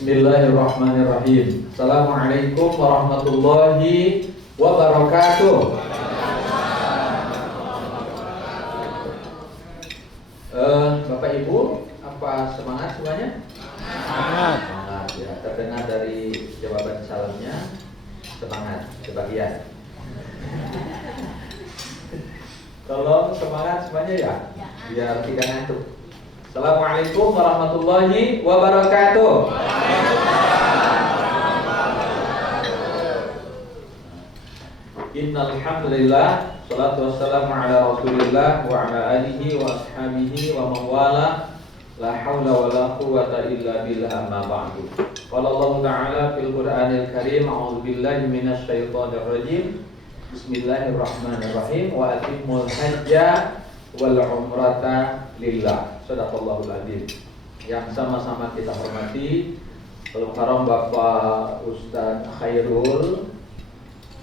Bismillahirrahmanirrahim. Assalamualaikum warahmatullahi wabarakatuh. Bapak Ibu, apa semangat semuanya? Semangat ya, terdengar dari jawaban salamnya semangat sebagian. Tolong semangat semuanya ya, biar tidak ngantuk. Assalamualaikum warahmatullahi wabarakatuh. Innal hamdalillah, shalatu wassalamu ala Rasulillah wa ala alihi wa ashabihi wa man wala, la haula wala quwwata illa billah, amma ba'du. Qala Allah Ta'ala fil Qur'anil Karim, a'udzu billahi minasy syaithanir rajim. Bismillahirrahmanirrahim. Wa atimul hajja wal umrata lillah. Shadaqallahul adzim. Yang sama-sama kita hormati Al-Mukarram Bapak Ustaz Khairul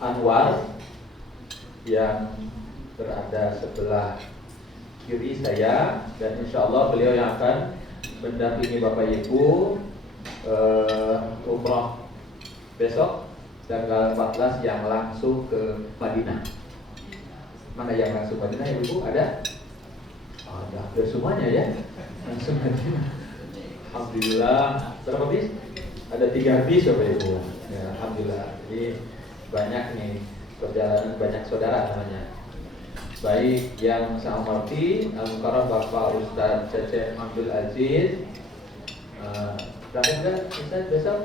Anwar yang berada sebelah kiri saya, dan insya Allah beliau yang akan mendampingi Bapak Ibu umrah besok tanggal 14 yang langsung ke Madinah. Mana yang langsung Madinah ya Ibu? Ada? Ada semuanya ya. Langsung Madinah. Alhamdulillah. Berapa bis? Ada 3 bis Bapak Ibu. Ya, alhamdulillah. Jadi banyak nih perjalanan, banyak saudara namanya. Baik yang saya hormati Al-Mukarram Bapak Ustaz Cecep Abdul Aziz. Berangkat enggak Ustaz besok?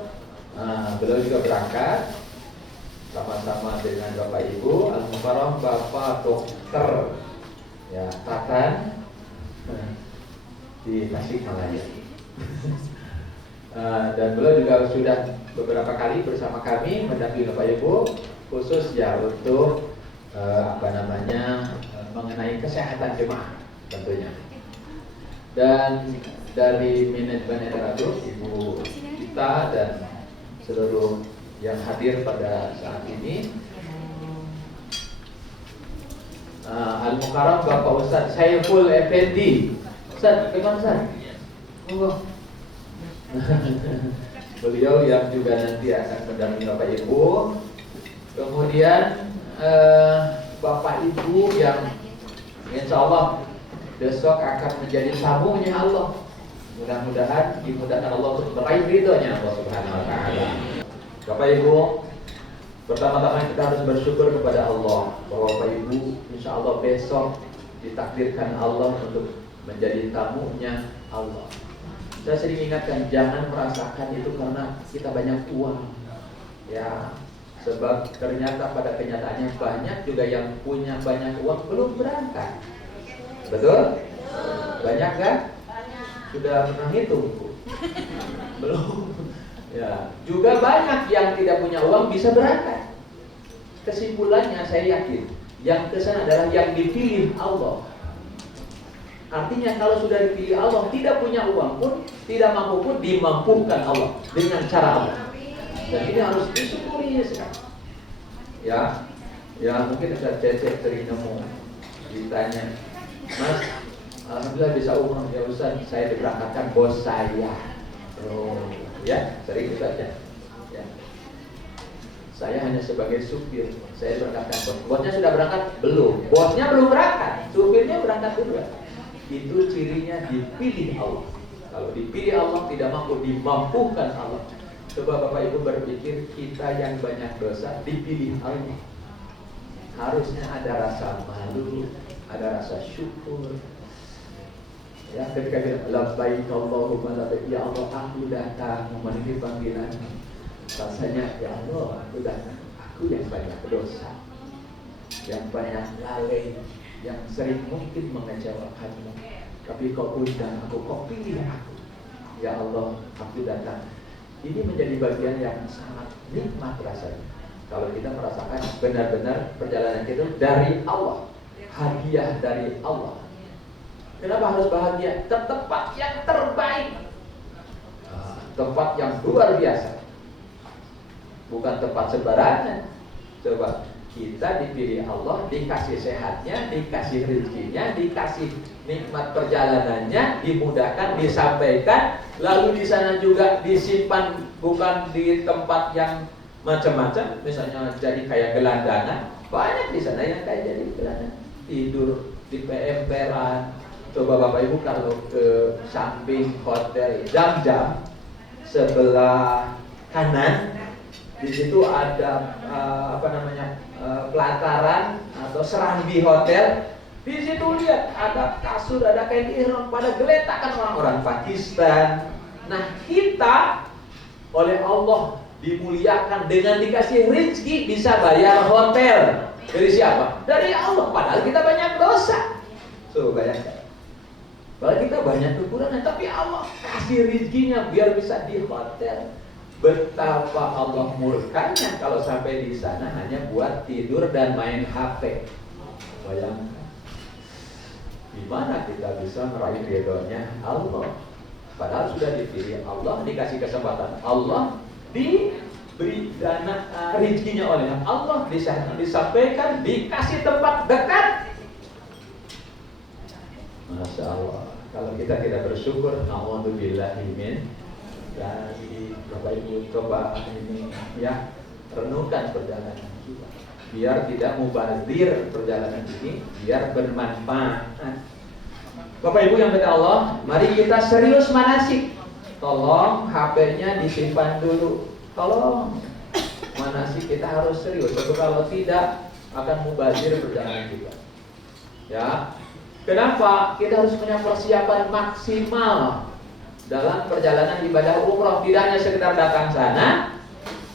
Beliau juga berangkat sama-sama dengan Bapak Ibu Al-Mukarram Bapak Dokter ya Tatan di Tasikmalaya. Dan beliau juga sudah beberapa kali bersama kami mendampingi Bapak Ibu, khusus ya untuk mengenai kesehatan jemaah tentunya. Dan dari manajemen Edara Group, Ibu Gita dan seluruh yang hadir pada saat ini, Al-Mukarram Bapak Ustaz Saiful Effendi. Ustaz, bagaimana Ustaz? Beliau yang juga nanti akan mendampingi Bapak Ibu. Kemudian Bapak Ibu yang insya Allah besok akan menjadi tamunya Allah. Mudah-mudahan dimudahkan Allah untuk meraih ridhonya Allah Subhanahu wa Ta'ala. Bapak Ibu, pertama-tama kita harus bersyukur kepada Allah bahwa Bapak Ibu insya Allah besok ditakdirkan Allah untuk menjadi tamunya Allah. Saya sering ingatkan, jangan merasakan itu karena kita banyak uang ya, sebab ternyata pada kenyataannya banyak juga yang punya banyak uang belum berangkat. Betul? Banyak kan? Sudah pernah hitung? Belum. Ya, juga banyak yang tidak punya uang bisa berangkat. Kesimpulannya saya yakin yang kesana adalah yang dipilih Allah. Artinya kalau sudah dipilih Allah, tidak punya uang pun, tidak mampu pun, dimampukan Allah dengan cara Allah. Dan ini harus disyukuri sekali. Ya, mungkin Ustaz Cecep sering nemu ditanya, Mas, alhamdulillah bisa umroh ya Ustaz, saya diberangkatkan bos saya. Oh, ya, sering Ustaz ya. Saya hanya sebagai supir, saya berangkatkan bos. Bosnya sudah berangkat? Belum. Bosnya belum berangkat, supirnya berangkat duluan. Itu cirinya dipilih Allah. Kalau dipilih Allah tidak mampu, dimampukan Allah. Coba Bapak Ibu berpikir, kita yang banyak dosa dipilih Allah, harusnya ada rasa malu, ada rasa syukur. Ya, ketika bilang labbaik Allahumma labbaik, ya Allah aku datang memenuhi panggilan-Mu. Rasanya ya Allah aku datang, aku yang banyak dosa, yang banyak lalai, yang sering mungkin mengecewakanmu, tapi Kau undang aku, Kau pilih aku. Ya Allah, aku datang. Ini menjadi bagian yang sangat nikmat rasanya kalau kita merasakan benar-benar perjalanan kita dari Allah, hadiah dari Allah. Kenapa harus bahagia? Tempat yang terbaik, tempat yang luar biasa, bukan tempat sembarangan. Coba Kita dipilih Allah, dikasih sehatnya, dikasih rezekinya, dikasih nikmat perjalanannya, dimudahkan, disampaikan, lalu di sana juga disimpan, bukan di tempat yang macam-macam, misalnya jadi kayak gelandangan. Banyak di sana yang kayak jadi gelandangan, tidur di emperan. Coba Bapak Ibu kalau ke samping hotel Jam-Jam, sebelah kanan di situ ada pelataran atau serambi hotel. Di situ lihat ada kasur, ada kain ihram, pada geletakan orang-orang Pakistan. Nah, kita oleh Allah dimuliakan dengan dikasih rezeki bisa bayar hotel. Dari siapa? Dari Allah. Padahal kita banyak dosa. Bayangkan. Padahal kita banyak kekurangan, tapi Allah kasih rezekinya biar bisa di hotel. Betapa Allah murkanya kalau sampai di sana hanya buat tidur dan main HP. Bayangkan, gimana kita bisa meraih ridhonya Allah? Padahal sudah dipilih Allah, dikasih kesempatan Allah, diberi dana rezekinya oleh Allah, disampaikan, dikasih tempat dekat. Masya Allah. Kalau kita tidak bersyukur, na'udzubillahi min. Jadi Bapak Ibu coba ini ya, renungkan perjalanan kita, biar tidak mubazir perjalanan ini, biar bermanfaat. Bapak Ibu yang berkata Allah, mari kita serius manasik. Tolong HP-nya disimpan dulu. Tolong manasik kita harus serius. Sebab kalau tidak akan mubazir perjalanan kita. Ya, kenapa? Kita harus punya persiapan maksimal dalam perjalanan ibadah umroh. Tidak hanya sekedar datang sana,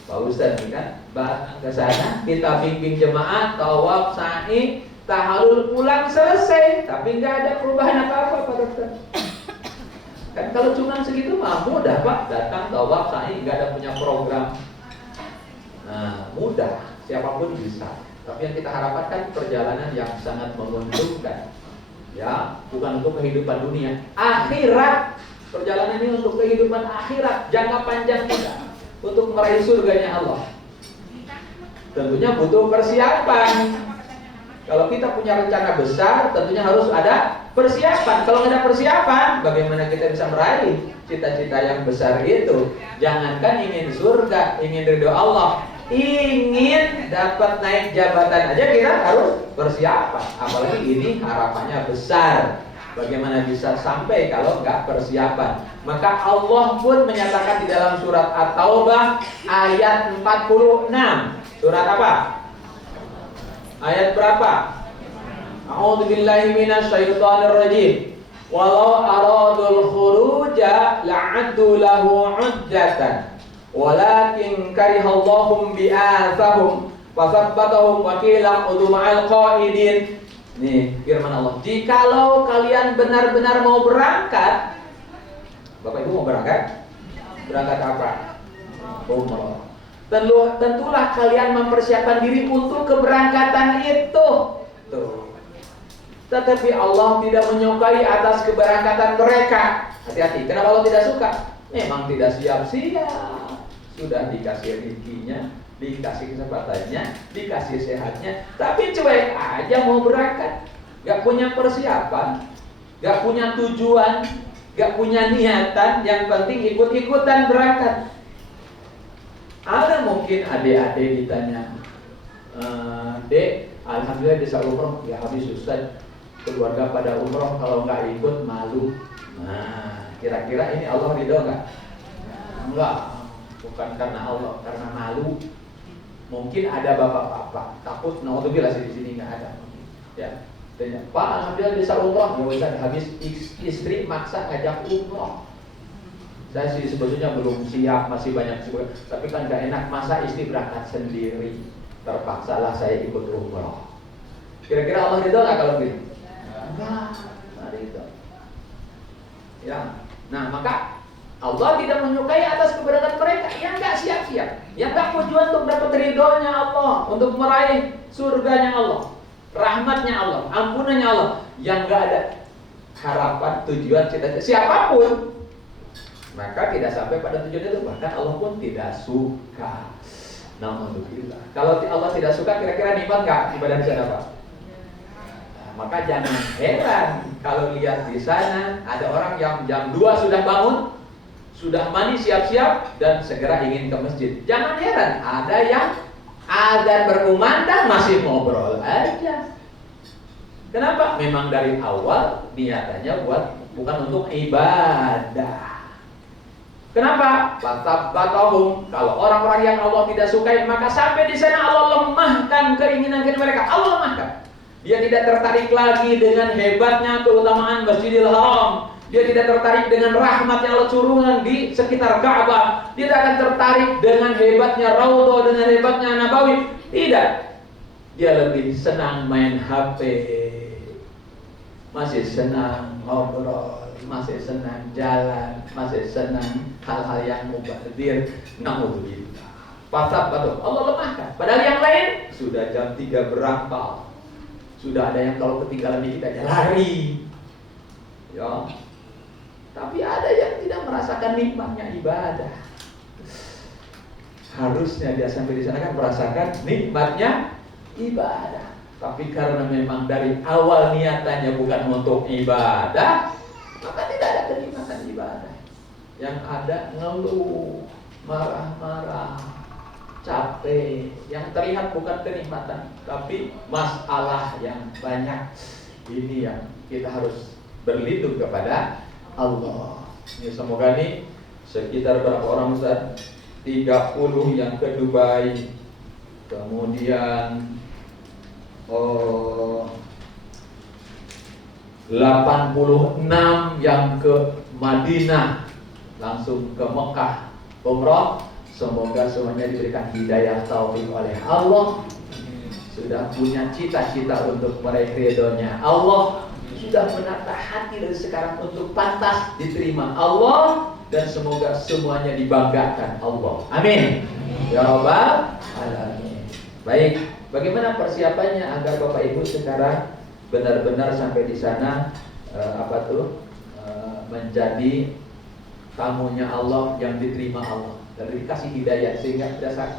Pak Ustaz ini kan, datang ke sana, kita bimbing jemaah, tawaf, sa'i, tahallul, pulang, selesai, tapi nggak ada perubahan apa-apa Pak Dokter. Kan kalau cuma segitu mah mudah Pak, datang, tawaf, sa'i, nggak ada punya program. Nah, mudah, siapapun bisa. Tapi yang kita harapkan kan perjalanan yang sangat menguntungkan. Ya, bukan untuk kehidupan dunia, akhirat. Perjalanan ini untuk kehidupan akhirat, jangka panjang kita, untuk meraih surganya Allah. Tentunya butuh persiapan. Kalau kita punya rencana besar, tentunya harus ada persiapan. Kalau nggak ada persiapan, bagaimana kita bisa meraih cita-cita yang besar itu? Jangankan ingin surga, ingin ridho Allah, ingin dapat naik jabatan aja kita harus persiapan. Apalagi ini harapannya besar. Bagaimana bisa sampai kalau nggak persiapan? Maka Allah pun menyatakan di dalam surat At-Taubah ayat 46. Surat apa? Ayat berapa? A'udzubillahi minasyaitonir rajim. Walau aradul khuruja la'addu lahu 'uddatan. Walakin karihallahum bi'athahum fasabbatahum wa qila udhu ma'al qa'idin. Nih firman Allah, jikalau kalian benar-benar mau berangkat. Bapak Ibu mau berangkat? Berangkat apa? Umroh. Tentulah kalian mempersiapkan diri untuk keberangkatan itu. Tuh. Tetapi Allah tidak menyukai atas keberangkatan mereka. Hati-hati, kenapa Allah tidak suka? Memang tidak siap-siap. Sudah dikasih rezekinya, dikasih kesempatannya, dikasih sehatnya, tapi cuek aja mau berangkat. Gak punya persiapan, gak punya tujuan, gak punya niatan, yang penting ikut-ikutan berangkat. Ada mungkin adik-adik ditanya, Dek, alhamdulillah bisa umroh, ya habis Ustaz, keluarga pada umroh, kalau nggak ikut malu. Nah, kira-kira ini Allah ridho nggak? Enggak, bukan karena Allah, karena malu. Mungkin ada bapak-bapak takut, naudzubillah di sini nggak ada. Ya, tanya, Pak, alhamdulillah bisa umroh, ya Ustaz, habis istri maksa ngajak umroh. Saya sih sebetulnya belum siap, masih banyak sibuk. Tapi kan gak enak, masa istri berangkat sendiri. Terpaksalah saya ikut umroh. Kira-kira Allah ridho gak kalau begitu? Enggak ridho. Ya, nah maka Allah tidak menyukai atas keberatan mereka yang gak siap-siap, yang gak tujuan untuk dapat ridhonya Allah, untuk meraih surganya Allah, rahmatnya Allah, ampunannya Allah, yang gak ada harapan, tujuan, cita-cita siapapun, maka tidak sampai pada tujuan itu. Bahkan Allah pun tidak suka. Naudzubillah. Kalau Allah tidak suka, kira-kira nikmat nggak ibadah di sana, Pak? Nah, maka jangan heran kalau lihat di sana ada orang yang jam 2 sudah bangun, sudah mandi siap-siap dan segera ingin ke masjid. Jangan heran ada yang azan berkumandang masih ngobrol aja. Kenapa? Memang dari awal niatannya bukan untuk ibadah. Kenapa? Batabbatahum. Kalau orang-orang yang Allah tidak sukai, maka sampai di sana Allah lemahkan keinginan mereka. Allah lemahkan. Dia tidak tertarik lagi dengan hebatnya keutamaan Masjidil Haram. Dia tidak tertarik dengan rahmat yang Allah curahkan di sekitar Ka'bah. Dia tidak akan tertarik dengan hebatnya Raudhah, dengan hebatnya Nabawi. Tidak. Dia lebih senang main HP. Masih senang ngobrol, masih senang jalan, masih senang hal-hal yang mubazir. Naudzubillah. Batabbatahum. Allah lemahkan. Padahal yang lain sudah jam 3 berangkat. Sudah ada yang kalau ketinggalan dikit aja lari. Ya. Tapi ada yang tidak merasakan nikmatnya ibadah. Harusnya dia sampai di sana kan merasakan nikmatnya ibadah. Tapi karena memang dari awal niatannya bukan untuk ibadah, maka tidak ada kenikmatan ibadah. Yang ada ngeluh, marah-marah, capek. Yang terlihat bukan kenikmatan, tapi masalah yang banyak. Ini yang kita harus berlindung kepada Allah. Ya, semoga nih sekitar berapa orang Ustaz? 30 yang ke Dubai. Kemudian 86 yang ke Madinah, langsung ke Mekah umrah. Semoga semuanya diberikan hidayah taufik oleh Allah. Sudah punya cita-cita untuk meraih ridhonya Allah, sudah menata hati dari sekarang untuk pantas diterima Allah, dan semoga semuanya dibanggakan Allah. Amin. Ya Rabbal Alamin. Baik, bagaimana persiapannya agar Bapak Ibu sekarang benar-benar sampai di sana menjadi tamunya Allah yang diterima Allah dan dikasih hidayah sehingga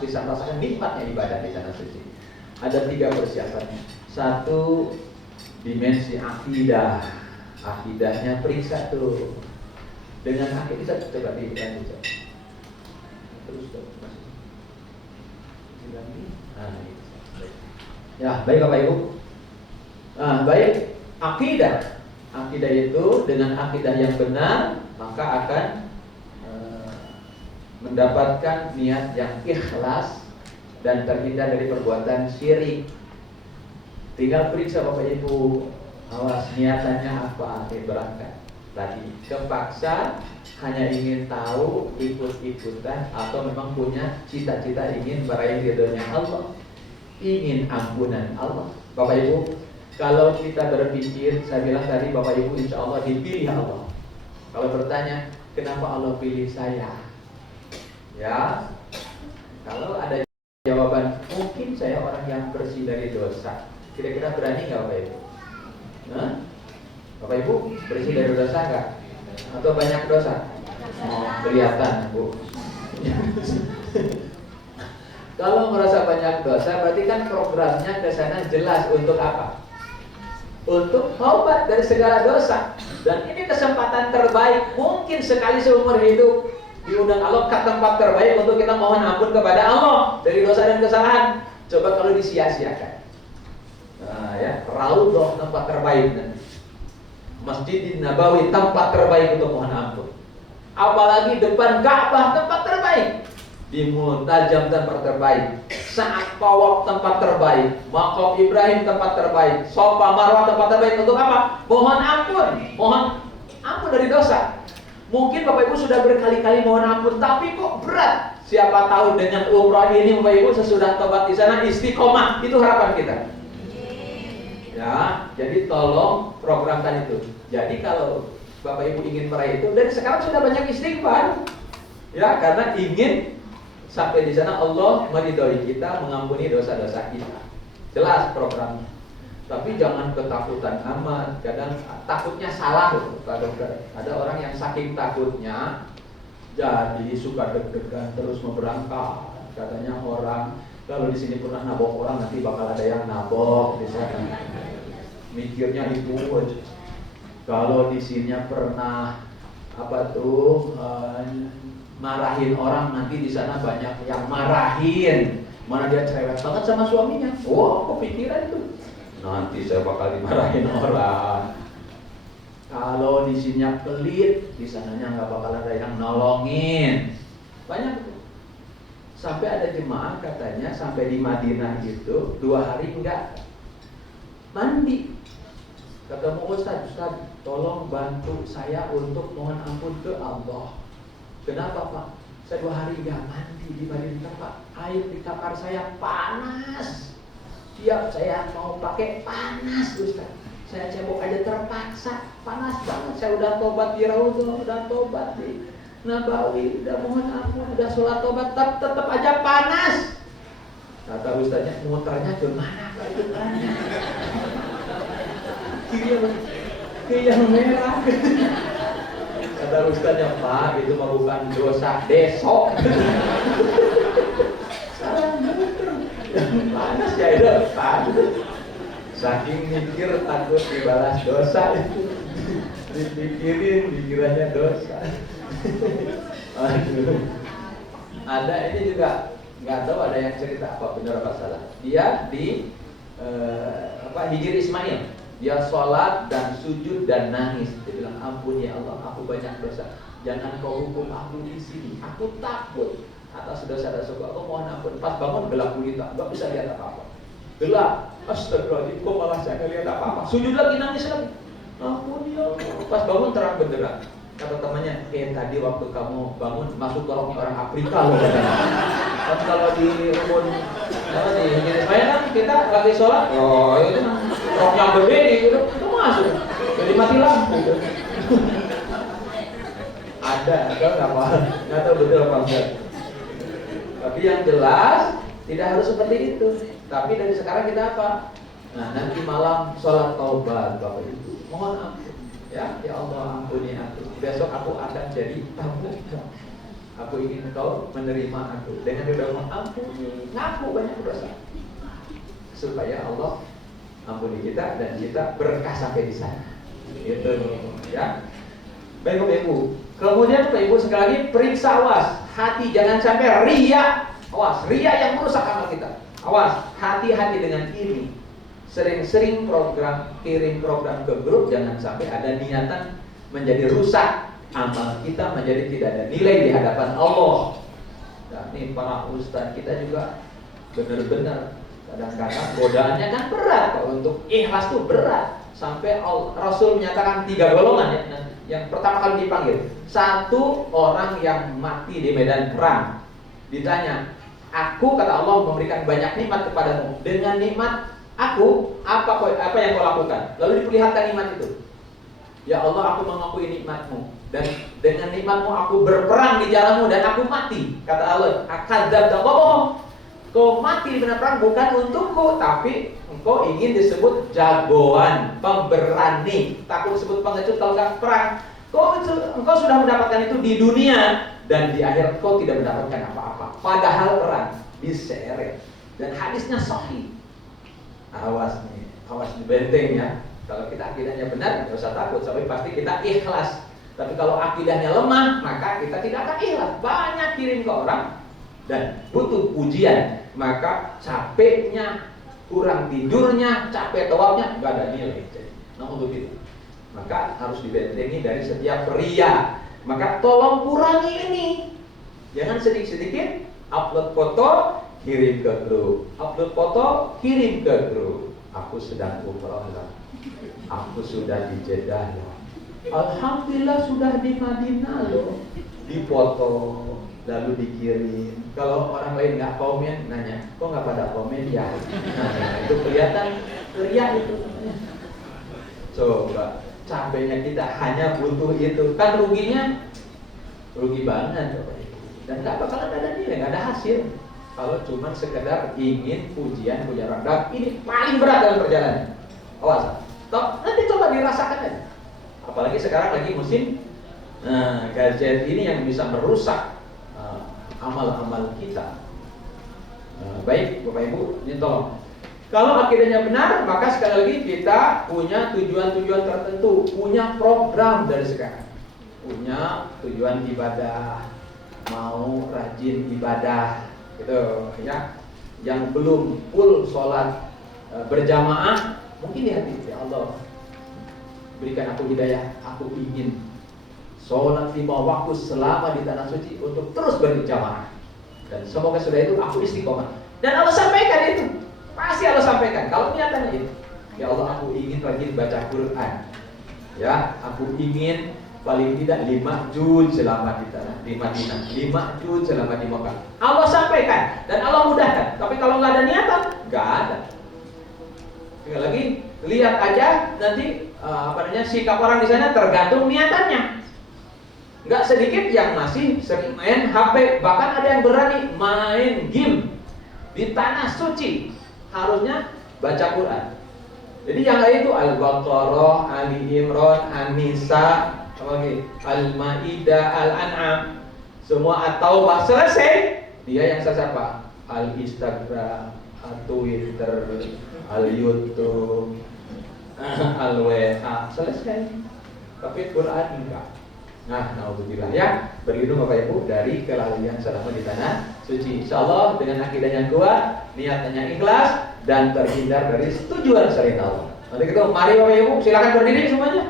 bisa merasakan nikmatnya ibadah di sana suci. Ada 3 persiapannya. 1, dimensi akidah. Akidahnya periksa tuh. Dengan akidah coba dilanjut. Terus ya, baik Bapak Ibu. Baik, akidah. Akidah itu dengan akidah yang benar, maka akan mendapatkan niat yang ikhlas dan terhindar dari perbuatan syirik. Tinggal periksa Bapak Ibu, awas niatannya apa, berangkat. Tadi kepaksa hanya ingin tahu, ikut-ikutan, atau memang punya cita-cita ingin meraih ridhonya Allah, ingin ampunan Allah. Bapak Ibu, kalau kita berpikir, saya bilang tadi Bapak Ibu insya Allah dipilih Allah. Kalau bertanya, kenapa Allah pilih saya? Ya, kalau ada jawaban, mungkin saya orang yang bersih dari dosa. Kira-kira berani nggak Bapak Ibu? Bapak Ibu bersih dari dosa nggak? Atau banyak dosa? Oh, kelihatan Bu. Kalau merasa banyak dosa, berarti kan programnya ke sana jelas untuk apa? Untuk taubat dari segala dosa. Dan ini kesempatan terbaik mungkin sekali seumur hidup. Diundang Allah ke tempat terbaik untuk kita mohon ampun kepada Allah dari dosa dan kesalahan. Coba kalau disia-siakan. Nah, ya, Raudhah tempat terbaik nanti. Masjidin Nabawi tempat terbaik untuk mohon ampun. Apalagi depan Ka'bah tempat terbaik. Di Multajam tempat terbaik, saat tawaf tempat terbaik, Maqam Ibrahim tempat terbaik, Safa Marwah tempat terbaik untuk apa? Mohon ampun dari dosa. Mungkin Bapak Ibu sudah berkali-kali mohon ampun, tapi kok berat. Siapa tahu dengan umrah ini Bapak Ibu sesudah tobat di sana istiqomah, itu harapan kita. Ya, jadi tolong programkan itu. Jadi kalau Bapak Ibu ingin meraih itu, dari sekarang sudah banyak istighfar. Ya, karena ingin sampai di sana Allah meridhoi kita, mengampuni dosa-dosa kita. Jelas programnya. Tapi jangan ketakutan amat. Kadang takutnya salah loh, Pak Dokter. Ada orang yang saking takutnya jadi suka deg-degan terus mau berangkat. Katanya orang kalau di sini pernah nabok orang, nanti bakal ada yang nabok di sana. Mikirnya itu aja. Kalau di sini pernah marahin orang, nanti di sana banyak yang marahin. Mana dia cerewet banget sama suaminya. Oh, kepikiran itu. Nanti saya bakal dimarahin orang. Kalau di sini pelit, di sananya nggak bakal ada yang nolongin. Banyak itu. Sampai ada jemaah katanya sampai di Madinah itu 2 hari enggak mandi. Ketemu Ustaz, tolong bantu saya untuk mohon ampun ke Allah. Kenapa Pak? Saya 2 hari enggak mandi di Madinah Pak. Air di kamar saya panas. Tiap saya mau pakai panas Ustaz. Saya cebok aja terpaksa, panas banget. Saya udah tobat di Raudhah, udah tobat di Nabawi, udah mohon ampun, udah sholat tobat, tetap aja panas. Kata Ustaznya, muternya ke mana Pak itu tanya? Ke yang merah. Kata Ustaznya, Pak itu mah bukan dosa besok. Salah muter. Panas ya itu panas. Saking mikir takut dibalas dosa itu. Dipikirin dikiranya dosa. Aduh. Ada ini juga nggak tahu ada yang cerita apa benar apa salah. Dia di Hijri Ismail. Dia sholat dan sujud dan nangis. Dia bilang, ampun ya Allah, aku banyak dosa. Jangan kau hukum aku di sini. Aku takut atas dosa-dosaku. Aku mohon ampun. Pas bangun gelap gulita, nggak bisa lihat apa-apa. Gelap. Astagfirullahaladzim, kok malah saya nggak lihat apa-apa. Sujud lagi, nangis lagi. Ampun ya Allah. Pas bangun terang benderang. Kata temannya, tadi waktu kamu bangun masuk ke roknya orang Afrika loh katanya. Kan kalau di rukun di Ismail kan kita lagi sholat, oh itu rok yang gede itu masuk, jadi mati lampu. Ada nggak tahu betul apa enggak. Tapi yang jelas tidak harus seperti itu. Tapi dari sekarang kita apa? Nah nanti malam sholat taubat Bapak Ibu, mohon ampun. Ya Allah ampuni aku. Besok aku akan jadi tamu. Aku ingin Engkau menerima aku. Dengan doa ampuni, ngaku banyak dosa, supaya Allah ampuni kita dan kita berkah sampai di sana. Gitu ya. Baik Bapak Ibu. Kemudian Bapak Ibu sekali lagi periksa awas hati, jangan sampai ria. Awas, ria yang merusak amal kita. Awas, hati-hati dengan ini. Sering-sering kirim program ke grup, jangan sampai ada niatan menjadi rusak amal kita, menjadi tidak ada nilai di hadapan Allah. Nah, ini para ustaz kita juga benar-benar kadang-kadang godaannya kan berat. Kalau untuk ikhlas tuh berat. Sampai Rasul menyatakan 3 golongan ya. Nah, yang pertama kali dipanggil, 1 orang yang mati di medan perang. Ditanya, aku kata Allah memberikan banyak nikmat kepadamu. Dengan nikmat aku, apa yang kau lakukan? Lalu diperlihatkan nikmat itu. Ya Allah, aku mengakui nikmatmu, dan dengan nikmatmu aku berperang di jalanmu dan aku mati. Kata Allah, akadzab dan bohong. Kau mati di medan perang bukan untukku, tapi engkau ingin disebut jagoan, pemberani, takut disebut pengecut kalau nggak perang. Engkau sudah mendapatkan itu di dunia, dan di akhirat kau tidak mendapatkan apa-apa. Padahal perang diseret, dan hadisnya sahih. Awas nih, awas di benteng ya. Kalau kita akidahnya benar, nggak usah takut, tapi pasti kita ikhlas. Tapi kalau akidahnya lemah, maka kita tidak akan ikhlas. Banyak kirim ke orang dan butuh pujian, maka capeknya, kurang tidurnya, capek tawafnya, nggak ada nilai. Nah untuk itu, maka harus dibentengi dari setiap ria. Maka tolong kurangi ini. Jangan sedikit-sedikit upload foto, kirim ke grup, upload foto, kirim ke grup. Aku sedang umroh lah, aku sudah di Jeddah lah, alhamdulillah sudah di Madinah loh. Dipoto, lalu dikirim. Kalau orang lain nggak komen, nanya, kok nggak pada komen ya? Nah, itu kelihatan ria itu. Coba, capeknya kita hanya butuh itu, kan ruginya, rugi banget coba. Dan nggak bakalan ada nilai, nggak ada hasil. Kalau cuma sekedar ingin pujian orang, dan ini paling berat dalam perjalanan. Awas, nanti coba dirasakan aja. Apalagi sekarang lagi musim gadget ini yang bisa merusak amal-amal kita. Baik Bapak Ibu, ini tolong. Kalau akidahnya benar, maka sekali lagi kita punya tujuan-tujuan tertentu, punya program dari sekarang, punya tujuan ibadah, mau rajin ibadah, gitu ya. Yang belum full sholat berjamaah, mungkin di hati, ya Allah, berikan aku hidayah, aku ingin sholat 5 waktu selama di tanah suci untuk terus berjamaah. Dan semoga sudah itu aku istiqomah. Dan Allah sampaikan itu. Pasti Allah sampaikan. Kalau niatannya itu, ya Allah, aku ingin rajin baca Quran. Ya, aku ingin paling tidak 5 juz selama di tanah di Madinah, 5 juz selama di Mekah. Allah sampaikan dan Allah mudahkan. Tapi kalau nggak ada niatan, nggak ada. Sekali lagi, lihat aja nanti sikap orang di sana tergantung niatannya. Nggak sedikit yang masih sering main HP, bahkan ada yang berani main game di tanah suci. Harusnya baca Quran. Jadi yang lain itu Al-Baqarah, Ali Imran, An-Nisa, Al-Maidah, Al-An'am, semua At-Taubah selesai. Dia yang apa? Al-Instagram, Al-Twitter, Al-YouTube, Al-WA, selesai. Tapi Quran enggak. Nah, naudzubillah ya. Berlindung Bapak Ibu dari kelalaian selama di tanah suci. Insyaallah dengan akidah yang kuat, niatnya ikhlas dan terhindar dari tujuan selain Allah. Nanti kita mari Bapak Ibu, silakan berdiri semuanya.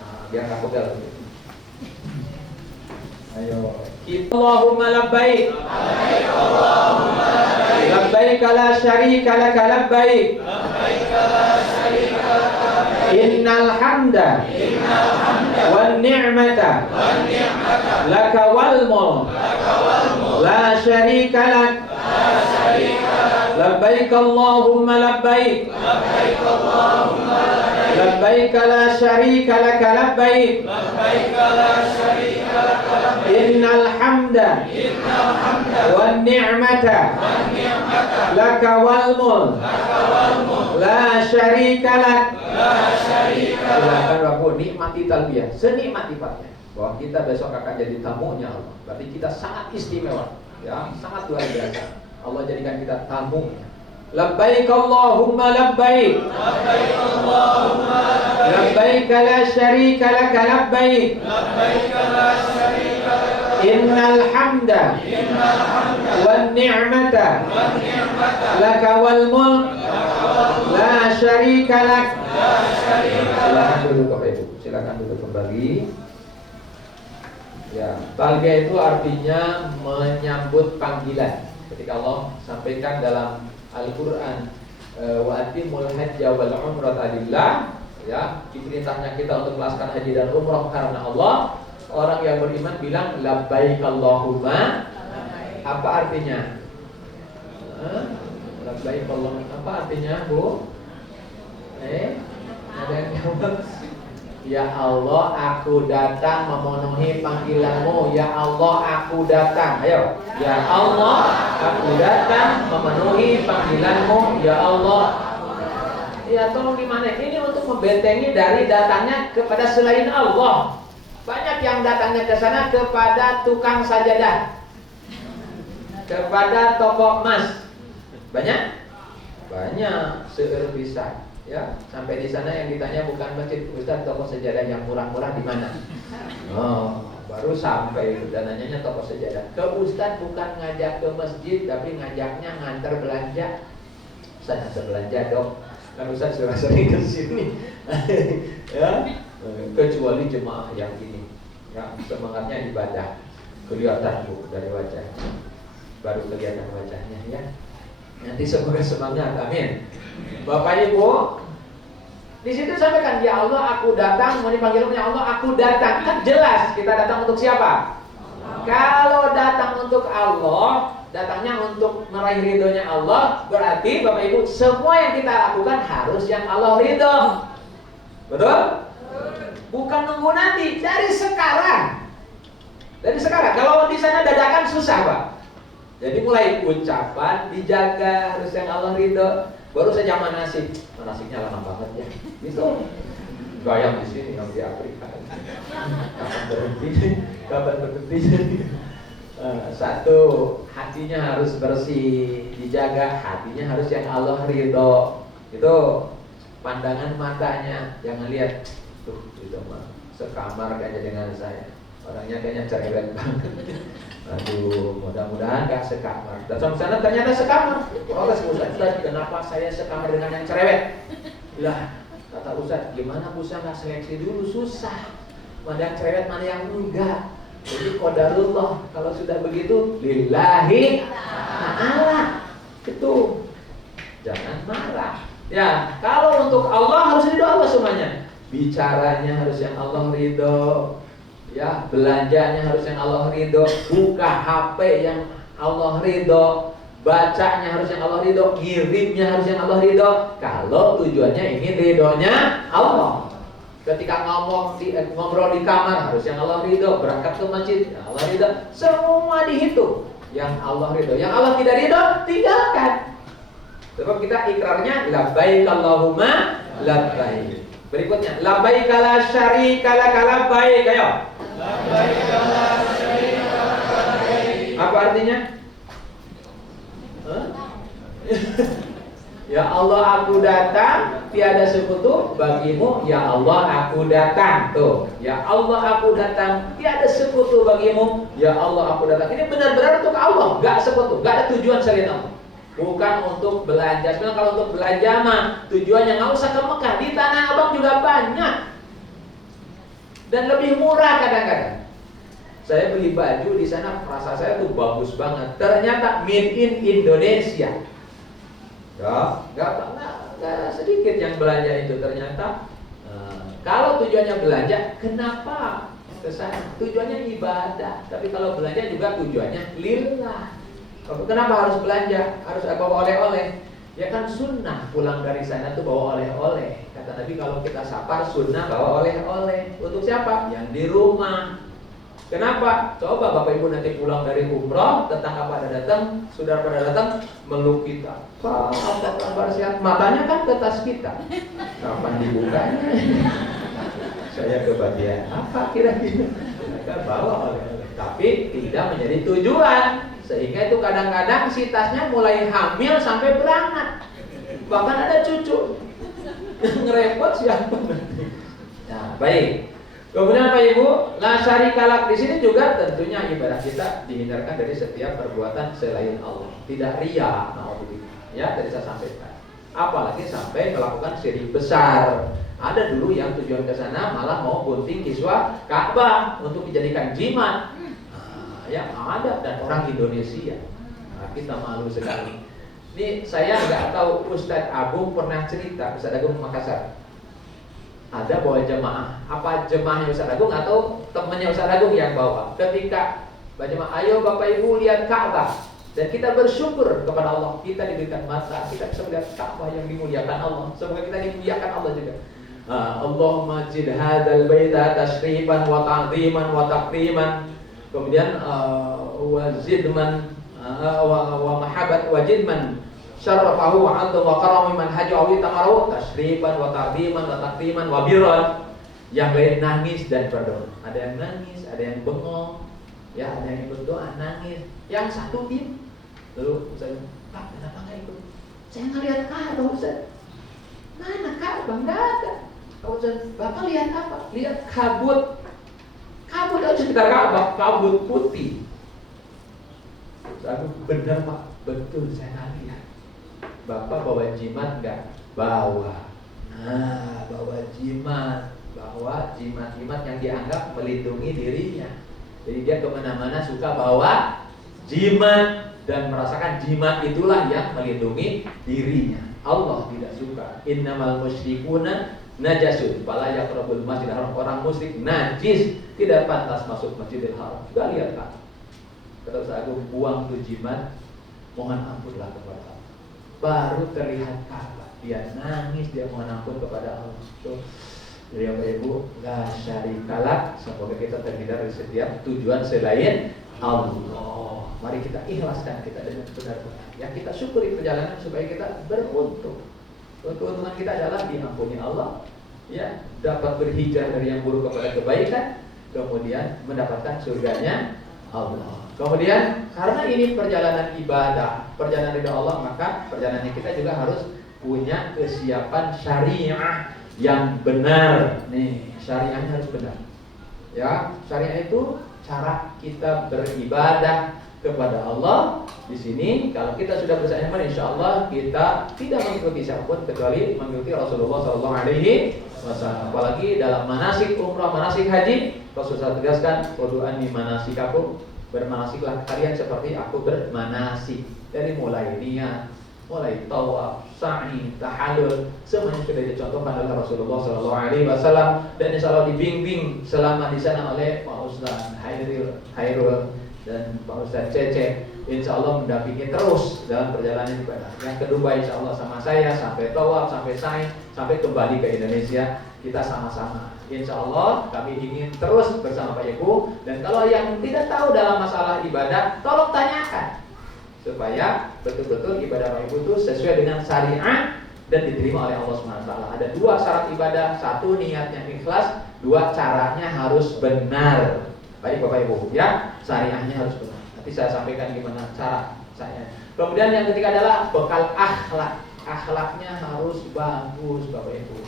Nah, biar enggak pegal. Ayo. Allahumma labbaik. Allahumma labbaik. Labbaik la syarika lak labbaik. Labbaik la syarika lak. Innal hamda wan ni'mata laka wal mulk la syarika lak. Labbaik Allahumma labbaik. Labbaik la syarika lak labbaik. Innal hamda wan ni'mata laka wal mulk la syarika lak. Silakan Bapak nikmati talbiyah senikmat-nikmatnya, bahwa kita besok akan jadi tamunya Allah. Berarti kita sangat istimewa, ya, sangat luar biasa. Allah jadikan kita tamunya. Labbaik Allahumma labbaik. Labbaik Allahumma labbaik. Labbaik la syarika lak labbaik. Labbaik la syarika lak. Innal hamda wan ni'mata laka wal mulk la syarika lak. Silakan duduk Bapak Ibu, silakan duduk kembali. Ya, talbiyah itu artinya menyambut panggilan. Ketika Allah sampaikan dalam Al-Quran, wa atimul hajja wal umrata lillah, ya, diperintahnya kita untuk melaksanakan haji dan umrah karena Allah. Orang yang beriman bilang labbaik Allahumma. Apa artinya? Labbaik Allahumma. Apa artinya, Bu? Ada yang jawab? Ya Allah, aku datang memenuhi panggilanmu. Ya Allah, aku datang. Ayo. Ya Allah, aku datang memenuhi panggilanmu. Ya Allah. Ya tolong gimana? Ini untuk membentengi dari datangnya kepada selain Allah. Banyak yang datangnya ke sana kepada tukang sajadah, kepada toko emas. Banyak? Banyak, seueur bisa. Ya, sampai di sana yang ditanya bukan masjid, Ustaz, toko sejadah yang murah-murah di mana? Oh, baru sampai dan nanyanya toko sejadah. Ke Ustaz bukan ngajak ke masjid, tapi ngajaknya ngantar belanja. Ustaz ngantar belanja dong. Kan Ustaz sudah sering ke sini. Ya, kecuali jemaah yang ini. Ya, semangatnya ibadah. Kelihatan Bu dari wajah. Baru kelihatan wajahnya ya. Nanti semoga semangat, amin. Bapak Ibu, di situ sampaikan, ya Allah, aku datang, mau dipanggil ya Allah, aku datang. Kan jelas kita datang untuk siapa? Kalau datang untuk Allah, datangnya untuk meraih ridhonya Allah, berarti Bapak Ibu, semua yang kita lakukan harus yang Allah ridho. Betul? Bukan nunggu nanti, dari sekarang. Dari sekarang. Kalau di sana dadakan susah, Pak. Jadi mulai ucapan dijaga, harus yang Allah ridho. Baru saja manasik, manasiknya lama banget ya. Itu gaya di sini, yang di Afrika. Kapan berhenti? Satu, hatinya harus bersih, dijaga hatinya harus yang Allah ridho. Itu pandangan matanya, jangan lihat tuh itu mah sekamar kayaknya dengan saya, orangnya kayaknya cerewet banget. Aduh, mudah-mudahan gak sekamar. Dan sampai sana ternyata sekamar. Protes Ustaz, kenapa saya sekamar dengan yang cerewet? Lah, kata Ustaz, gimana Ustaz nggak seleksi dulu? Susah. Mana yang cerewet, mana yang enggak. Jadi qadarullah, kalau sudah begitu lillahi ta'ala. Itu jangan marah. Ya, kalau untuk Allah harus ridho Allah semuanya. Bicaranya harus yang Allah ridho. Ya, belanjanya harus yang Allah ridho. Buka HP yang Allah ridho. Bacanya harus yang Allah ridho. Ngirimnya harus yang Allah ridho. Kalau tujuannya ingin ridhonya Allah. Ketika ngobrol di kamar harus yang Allah ridho. Berangkat ke masjid yang Allah ridho. Semua dihitung yang Allah ridho. Yang Allah tidak ridho, tinggalkan. Sebab kita ikrarnya labbaik Allahumma labbaik. Berikutnya labbaik la syarika lak labbaik. Ayo. Labbaik la syarika lak labbaik. Apa artinya? Ya Allah, aku datang, tiada sekutu bagimu. Ya Allah, aku datang. Tuh, ya Allah, aku datang, tiada sekutu bagimu. Ya Allah, aku datang. Ini benar-benar untuk Allah, gak sekutu, gak ada tujuan selain Allah. Bukan untuk belanja. Sebenarnya kalau untuk belanja mah tujuannya nggak usah ke Mekah, di Tanah Abang juga banyak dan lebih murah kadang-kadang. Saya beli baju di sana, rasa saya tuh bagus banget. Ternyata made in Indonesia. Ya, nggak sedikit yang belanja itu ternyata. Kalau tujuannya belanja, kenapa ke sana? Tujuannya ibadah. Tapi kalau belanja juga tujuannya lillah. Kenapa harus belanja? Harus bawa oleh-oleh? Ya kan sunnah pulang dari sana tuh bawa oleh-oleh. Kata Nabi kalau kita safar sunnah bawa oleh-oleh. Untuk siapa? Yang di rumah. Kenapa? Coba Bapak Ibu nanti pulang dari umroh, tetangga pada datang, saudara pada datang, meluk kita. Pak, apa kabar sehat? Matanya kan ke tas kita. Kapan dibukanya? Saya kebagian apa kira-kira? Mereka bawa oleh-oleh, tapi tidak menjadi tujuan. Sehingga itu kadang-kadang si tasnya mulai hamil sampai beranak. Bahkan ada cucu. Ngerepot siapa nanti. Nah, baik. Kemudian Pak Ibu, la syarikalak di sini juga tentunya ibadah kita dihindarkan dari setiap perbuatan selain Allah. Tidak riya, ya tadi saya sampaikan. Apalagi sampai melakukan syirik besar. Ada dulu yang tujuan ke sana malah mau gunting kiswah Ka'bah untuk dijadikan jimat. Ya ada, dan orang Indonesia. Nah, kita malu sekali. Ini saya nggak tahu Ustadz Agung pernah cerita, Ustadz Agung Makassar. Ada bawa jemaah, apa jemaahnya Ustadz Agung atau temannya Ustadz Agung yang bawa. Ketika jemaah, ayo Bapak Ibu lihat Ka'bah. Dan kita bersyukur kepada Allah, kita diberikan mata, kita bisa melihat Ka'bah yang dimuliakan Allah. Semoga kita dimuliakan Allah juga. Allahumma jid hadzal baita tashrifan wa ta'ziman wa takriman. Kemudian wazidman wa mahabbat wajidman syarafahu wa 'adha wa karami man hajawi tamaru tashrifan wa ta'ziman wa takriman wa birran. Yang lain nangis dan berdoa. Ada yang nangis, ada yang bengong, ya ada yang berdoa nangis. Yang satu diam. Lalu saya, Pak, kenapa nggak ikut? Saya ngelihat Ka'bah, Ustaz. Mana Ka'bah? Nggak ada. Ustaz, Bapak lihat apa? Lihat kabut. Kabut aja sekitar Ka'bah, kabut putih. Aduh, benar Pak, betul saya nggak lihat. Bapak bawa jimat nggak? Bawa. Nah, bawa jimat, bawa jimat-jimat yang dianggap melindungi dirinya. Jadi dia kemana-mana suka bawa jimat dan merasakan jimat itulah yang melindungi dirinya. Allah tidak suka. Innamal musyrikuna najasun, fala yaqrabul masjidil haram. Orang musyrik najis, tidak pantas masuk Masjidil Haram. Sudah lihat kan? Kata Ustaz Agung, buang tuh jimat, mohon ampunlah kepada Allah. Baru terlihat Ka'bah. Dia nangis, dia mohon ampun kepada Allah. Tuh, jadi Bapak Ibu, la syarikalak. Semoga kita terhindar dari setiap tujuan selain Allah. Mari kita ikhlaskan kita dengan benar-benar. Ya kita syukuri perjalanan supaya kita beruntung. Keuntungan kita adalah diampuni Allah, ya dapat berhijrah dari yang buruk kepada kebaikan, kemudian mendapatkan surganya Allah. Kemudian karena ini perjalanan ibadah, perjalanan ridha Allah, maka perjalanan kita juga harus punya kesiapan syariah yang benar. Nih, syariahnya harus benar. Ya, syariah itu cara kita beribadah kepada Allah. Di sini kalau kita sudah bersama, insya Allah kita tidak mengikuti siapapun kecuali mengikuti Rasulullah SAW. Apalagi dalam manasik umrah, manasik haji, Rasulullah tegaskan, "Qudu'ani manasikakum," bermanasiklah kalian seperti aku bermanasik. Dari mulai niat, mulai tawaf, sa'i, tahallul, semuanya sudah dicontohkan oleh Rasulullah SAW, dan insya Allah dibimbing selama di sana oleh Pak Ustaz Hairul dan Pak Ustaz Cece. Insya Allah mendampingi terus dalam perjalanan ibadah. Yang kedua, insya Allah sama saya sampai tawaf, sampai sa'i, sampai kembali ke Indonesia, kita sama-sama. Insya Allah kami ingin terus bersama Pak Ibu. Dan kalau yang tidak tahu dalam masalah ibadah, tolong tanyakan supaya betul-betul ibadah Pak Ibu itu sesuai dengan syariat dan diterima oleh Allah SWT. Ada dua syarat ibadah: satu, niatnya ikhlas; dua, caranya harus benar. Baik Bapak Ibu, ya, syariahnya harus benar. Nanti saya sampaikan gimana cara saya. Kemudian yang ketiga adalah bekal akhlak. Akhlaknya harus bagus Bapak Ibu.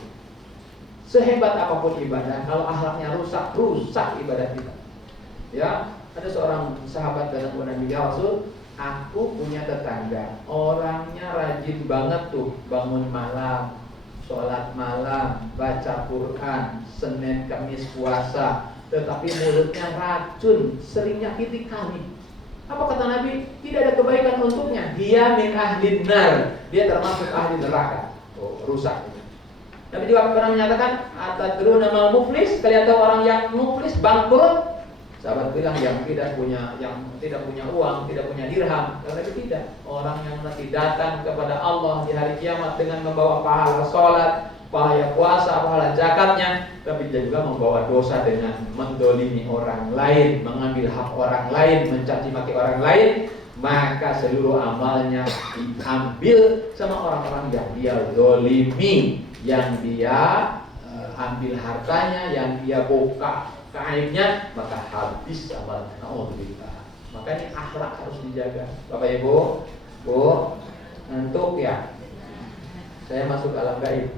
Sehebat apapun ibadah, kalau akhlaknya rusak, rusak ibadah kita. Ya, ada seorang sahabat dalam Nabi Rasul, aku punya tetangga, orangnya rajin banget tuh, bangun malam, sholat malam, baca Quran, Senin Kamis puasa, tetapi mulutnya racun, sering nyakiti kami. Apa kata Nabi? Tidak ada kebaikan untuknya. Dia min ahlin nar, dia termasuk ahli neraka. Oh, rusak. Nabi juga pernah menyatakan, atadruna mal muflis, kalian tahu orang yang muflis, bangkrut? Sahabat bilang, yang tidak punya uang, tidak punya dirham. Karena itu tidak. Orang yang nanti datang kepada Allah di hari kiamat dengan membawa pahala sholat, pahala puasa, pahala zakatnya, tapi dia juga membawa dosa dengan mendolimi orang lain, mengambil hak orang lain, mencaci maki orang lain, maka seluruh amalnya diambil sama orang-orang yang dia dolimi, yang dia ambil hartanya, yang dia buka keaibnya, maka habis amal. Alhamdulillah. Makanya akhlak harus dijaga. Bapak Ibu, Bu, ngantuk ya? Saya masuk alam gaib.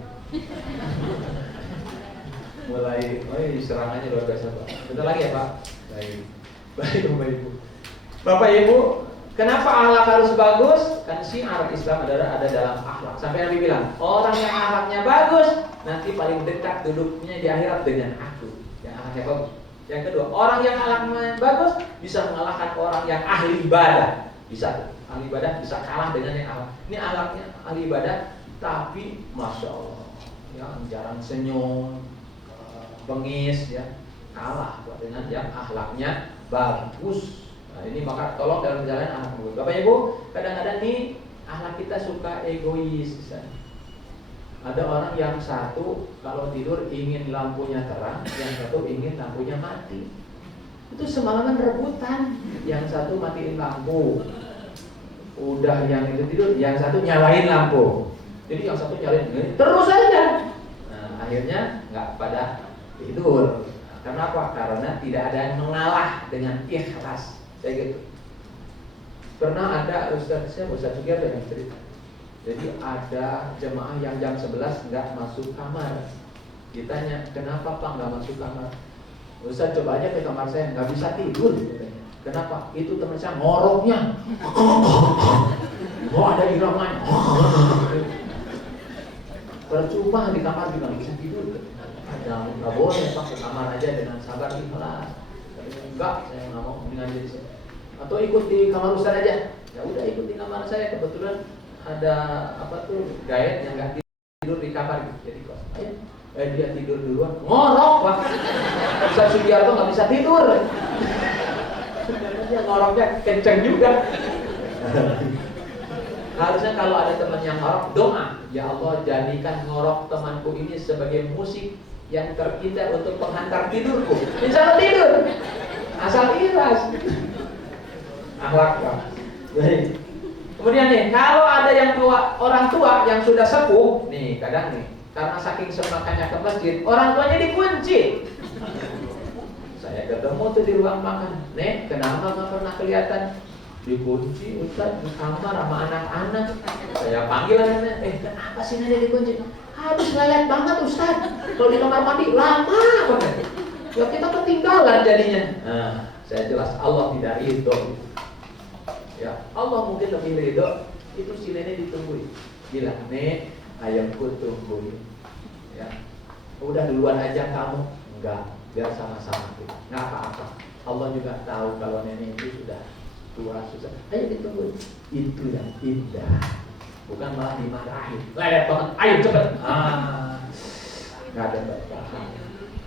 Mulai, serangannya luar biasa Pak. Bentar lagi ya Pak. Baik, Bapak Ibu. Bapak Ibu, kenapa akhlak harus bagus? Kan syiar Islam ada dalam akhlak. Sampai Nabi bilang, orang yang akhlaknya bagus nanti paling dekat duduknya di akhirat dengan aku. Yang akhlaknya bagus. Yang kedua, orang yang akhlaknya bagus bisa mengalahkan orang yang ahli ibadah. Bisa, ahli ibadah bisa kalah dengan yang akhlak. Ini akhlaknya ahli ibadah, tapi masya Allah, ya, jarang senyum, bengis, ya, kalah dengan yang akhlaknya bagus. Nah, ini maka tolong dalam perjalanan akhlak bagus. Bapak Ibu, kadang-kadang nih akhlak kita suka egois. Ada orang yang satu kalau tidur ingin lampunya terang, yang satu ingin lampunya mati. Itu semalaman rebutan. Yang satu matiin lampu, udah yang itu tidur, yang satu nyalain lampu. Jadi yang satu nyalain terus aja. Nah, akhirnya nggak pada tidur. Kenapa? Karena tidak ada yang mengalah dengan ikhlas. Kayak gitu. Pernah ada Ustaz Sugiyarto yang cerita. Jadi ada jemaah yang jam 11 nggak masuk kamar. Ditanya, kenapa Pak nggak masuk kamar? Ustaz, coba aja ke kamar saya, nggak bisa tidur. Kenapa? Itu teman saya ngoroknya. Oh, ada iramanya. Percuma di kamar juga nggak bisa tidur. Nggak boleh Pak, ke kamar aja dengan sabar ikhlas. Enggak, saya nggak mau mengajar di sini. Atau ikut di kamar Ustaz aja. Ya udah, ikut di kamar saya. Kebetulan ada guide yang nggak tidur di kamar gitu. Jadi kos dia tidur duluan, ngorok Pak. Ustaz Sugiyarto nggak bisa tidur. Dia ngoroknya kenceng juga. Harusnya kalau ada teman yang ngorok, doa, ya Allah jadikan ngorok temanku ini sebagai musik yang terindah untuk penghantar tidurku. Insya Allah tidur, asal ikhlas. Akhlak Pak. Baik. Kemudian nih, kalau ada yang tua, orang tua yang sudah sepuh, nih kadang nih, karena saking semangatnya ke masjid, orang tuanya dikunci. Saya ketemu tuh di ruang makan. Nek, kenapa nggak pernah kelihatan? Dikunci Ustaz di kamar sama anak-anak. Saya panggil anaknya, kenapa sih Nenek dikunci? Habis lelet banget Ustaz. Kalau di kamar mandi lama banget. Ya kita ketinggalan jadinya. Nah, saya jelas Allah tidak ridho. Ya, Allah mungkin lebih ridho. Itu si Nenek ditungguin. Bilang, Nek, ayamku tungguin. Ya, udah duluan aja kamu. Enggak, biar sama-sama kita. Nggak apa-apa. Allah juga tahu kalau Nenek itu sudah tua susah. Ayo ditunggu. Itu yang indah. Bukan malah dimarahin. Lelet banget. Ayo cepet. Nggak ada bapak.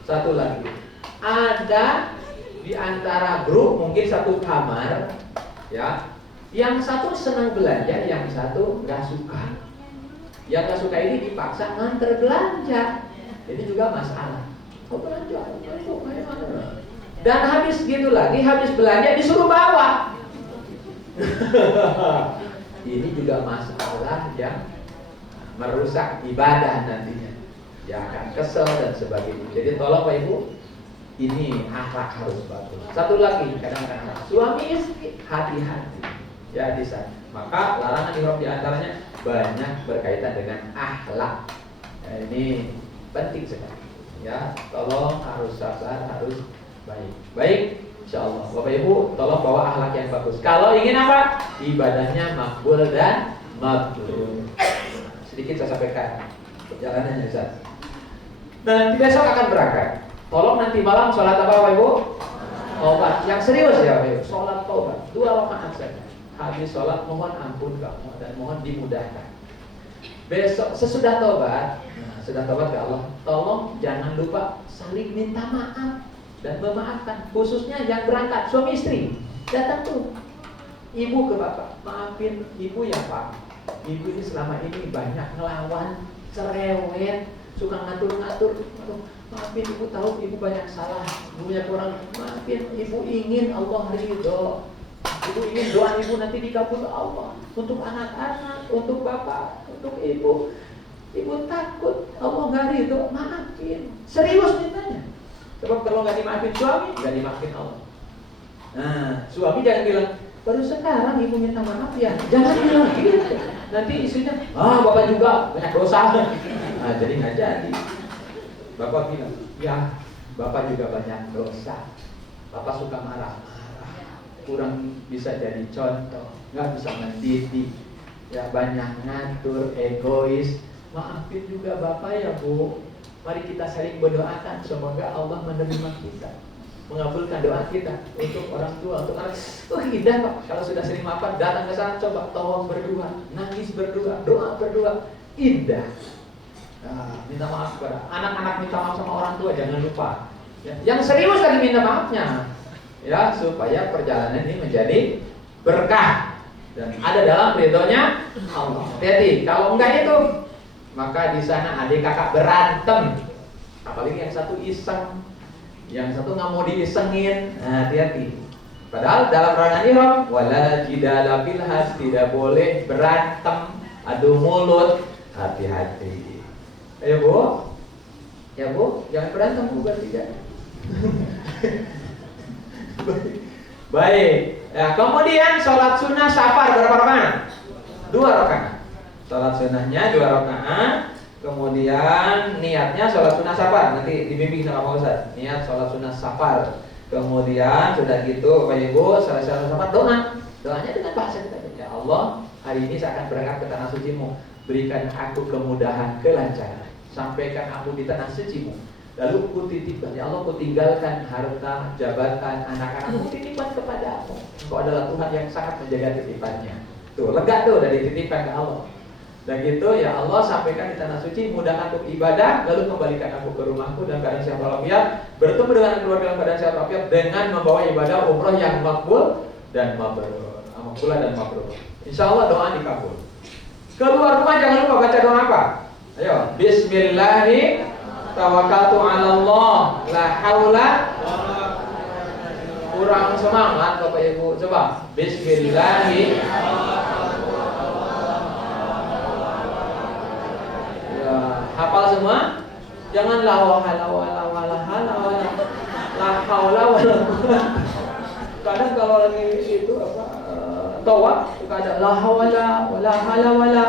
Satu lagi. Ada di antara grup mungkin satu kamar, ya. Yang satu senang belanja, yang satu nggak suka. Yang nggak suka ini dipaksa nganter belanja. Ini juga masalah. Oh belanja, dan habis gitu lagi, habis belanja disuruh bawa. Ini juga masalah yang merusak ibadah nantinya. Ya akan kesel dan sebagainya. Jadi tolong Pak Ibu, ini akhlak harus bagus. Satu lagi, kadang-kadang suami istri hati-hati. Ya di sana. Maka larangan ihram di antaranya banyak berkaitan dengan akhlak. Ya, ini penting sekali. Ya, tolong harus sabar, harus baik. Baik, insyaallah. Bapak Ibu, tolong bawa akhlak yang bagus. Kalau ingin apa? Ibadahnya makbul dan mabrur. Sedikit saya sampaikan perjalanannya, Ustaz. Dan besok akan berangkat. Tolong nanti malam sholat apa Bapak Ibu? Taubat. Yang serius ya Bapak Ibu, sholat taubat 2 rakaat saja. Habis sholat mohon ampun kamu dan mohon dimudahkan. Besok sesudah taubat, sudah taubat ke Allah, tolong jangan lupa saling minta maaf dan memaafkan, khususnya yang berangkat suami istri. Datang tuh ibu ke bapak, maafin ibu ya Pak, ibu ini selama ini banyak ngelawan, cerewet, suka ngatur-ngatur. Maafin ibu, tahu ibu banyak salah, ibu banyak kurang. Maafin ibu, ingin Allah ridho. Ibu ingin doa ibu nanti dikabul Allah untuk anak-anak, untuk bapak, untuk ibu. Ibu takut Allah nggak ridho, maafin. Serius mintanya. Sebab kalau nggak dimaafin suami, nggak dimaafin Allah. Nah, suami jangan bilang baru sekarang ibu minta maaf ya. Jangan bilang gitu. Nanti istrinya, bapak juga banyak dosa. Nah, jadi nggak jadi. Bapak bilang, ya bapak juga banyak dosa. Bapak suka marah-marah, kurang bisa jadi contoh, nggak bisa mendidik, ya banyak ngatur, egois. Maafin juga bapak ya Bu. Mari kita saling berdoakan, semoga Allah menerima kita, mengabulkan doa kita untuk orang tua, untuk anak. Indah Pak, kalau sudah sering maafkan, datang ke sana, coba tolong berdua, nangis berdua, doa berdua, indah. Minta maaf kepada anak-anak, minta maaf sama orang tua, jangan lupa. Ya, yang serius lagi minta maafnya, ya supaya perjalanan ini menjadi berkah dan ada dalam ridhonya Allah. Hati-hati, kalau enggak itu, maka di sana adik kakak berantem, apalagi yang satu iseng, yang satu nggak mau diisengin. Hati-hati. Padahal dalam rangka ihram, wala jidala fil hajj, tidak boleh berantem, adu mulut. Hati-hati. Ayo Bu, ya Bu, jangan berantem Bu bertiga. Baik. Ya, kemudian sholat sunnah safar berapa rakaat? 2 rakaat. Sholat sunnahnya 2 rakaat. Kemudian niatnya sholat sunnah safar. Nanti dibimbing sama Pak Ustaz. Niat sholat sunnah safar. Kemudian sudah gitu Bapak Ibu, selesai sholat safar, doa. Doanya dengan bahasa kita. Ya Allah, hari ini saya akan berangkat ke tanah suci-Mu. Berikan aku kemudahan, kelancaran. Sampaikan aku di tanah suci-Mu. Lalu kutitipkan, ya Allah, kutinggalkan harta, jabatan, anak-anak, kutitipkan kepadamu. Engkau adalah Tuhan yang sangat menjaga titipannya. Tuh, lega tuh udah dititipkan ke Allah. Dan gitu, ya Allah, sampaikan di tanah suci, mudahkan untuk ibadah, lalu kembalikan aku ke rumahku dan keadaan sehat walafiat, bertemu dengan keluarga dalam keadaan sehat walafiat dengan membawa ibadah umroh yang makbul dan mabrur. Makbulah dan mabrur. Insya Allah doa dikabul. Keluar rumah jangan lupa baca doa apa? Ayo, Bismillahirrahmanirrahim. Tawakkaltu 'ala Allah, la haula. Kurang semangat Bapak Ibu. Coba Bismillahirrahmanirrahim. Ya, hafal semua? Jangan la La haula wala quwwata. Kadang kalau lagi itu apa tawaf suka ada la haula wala hala wala.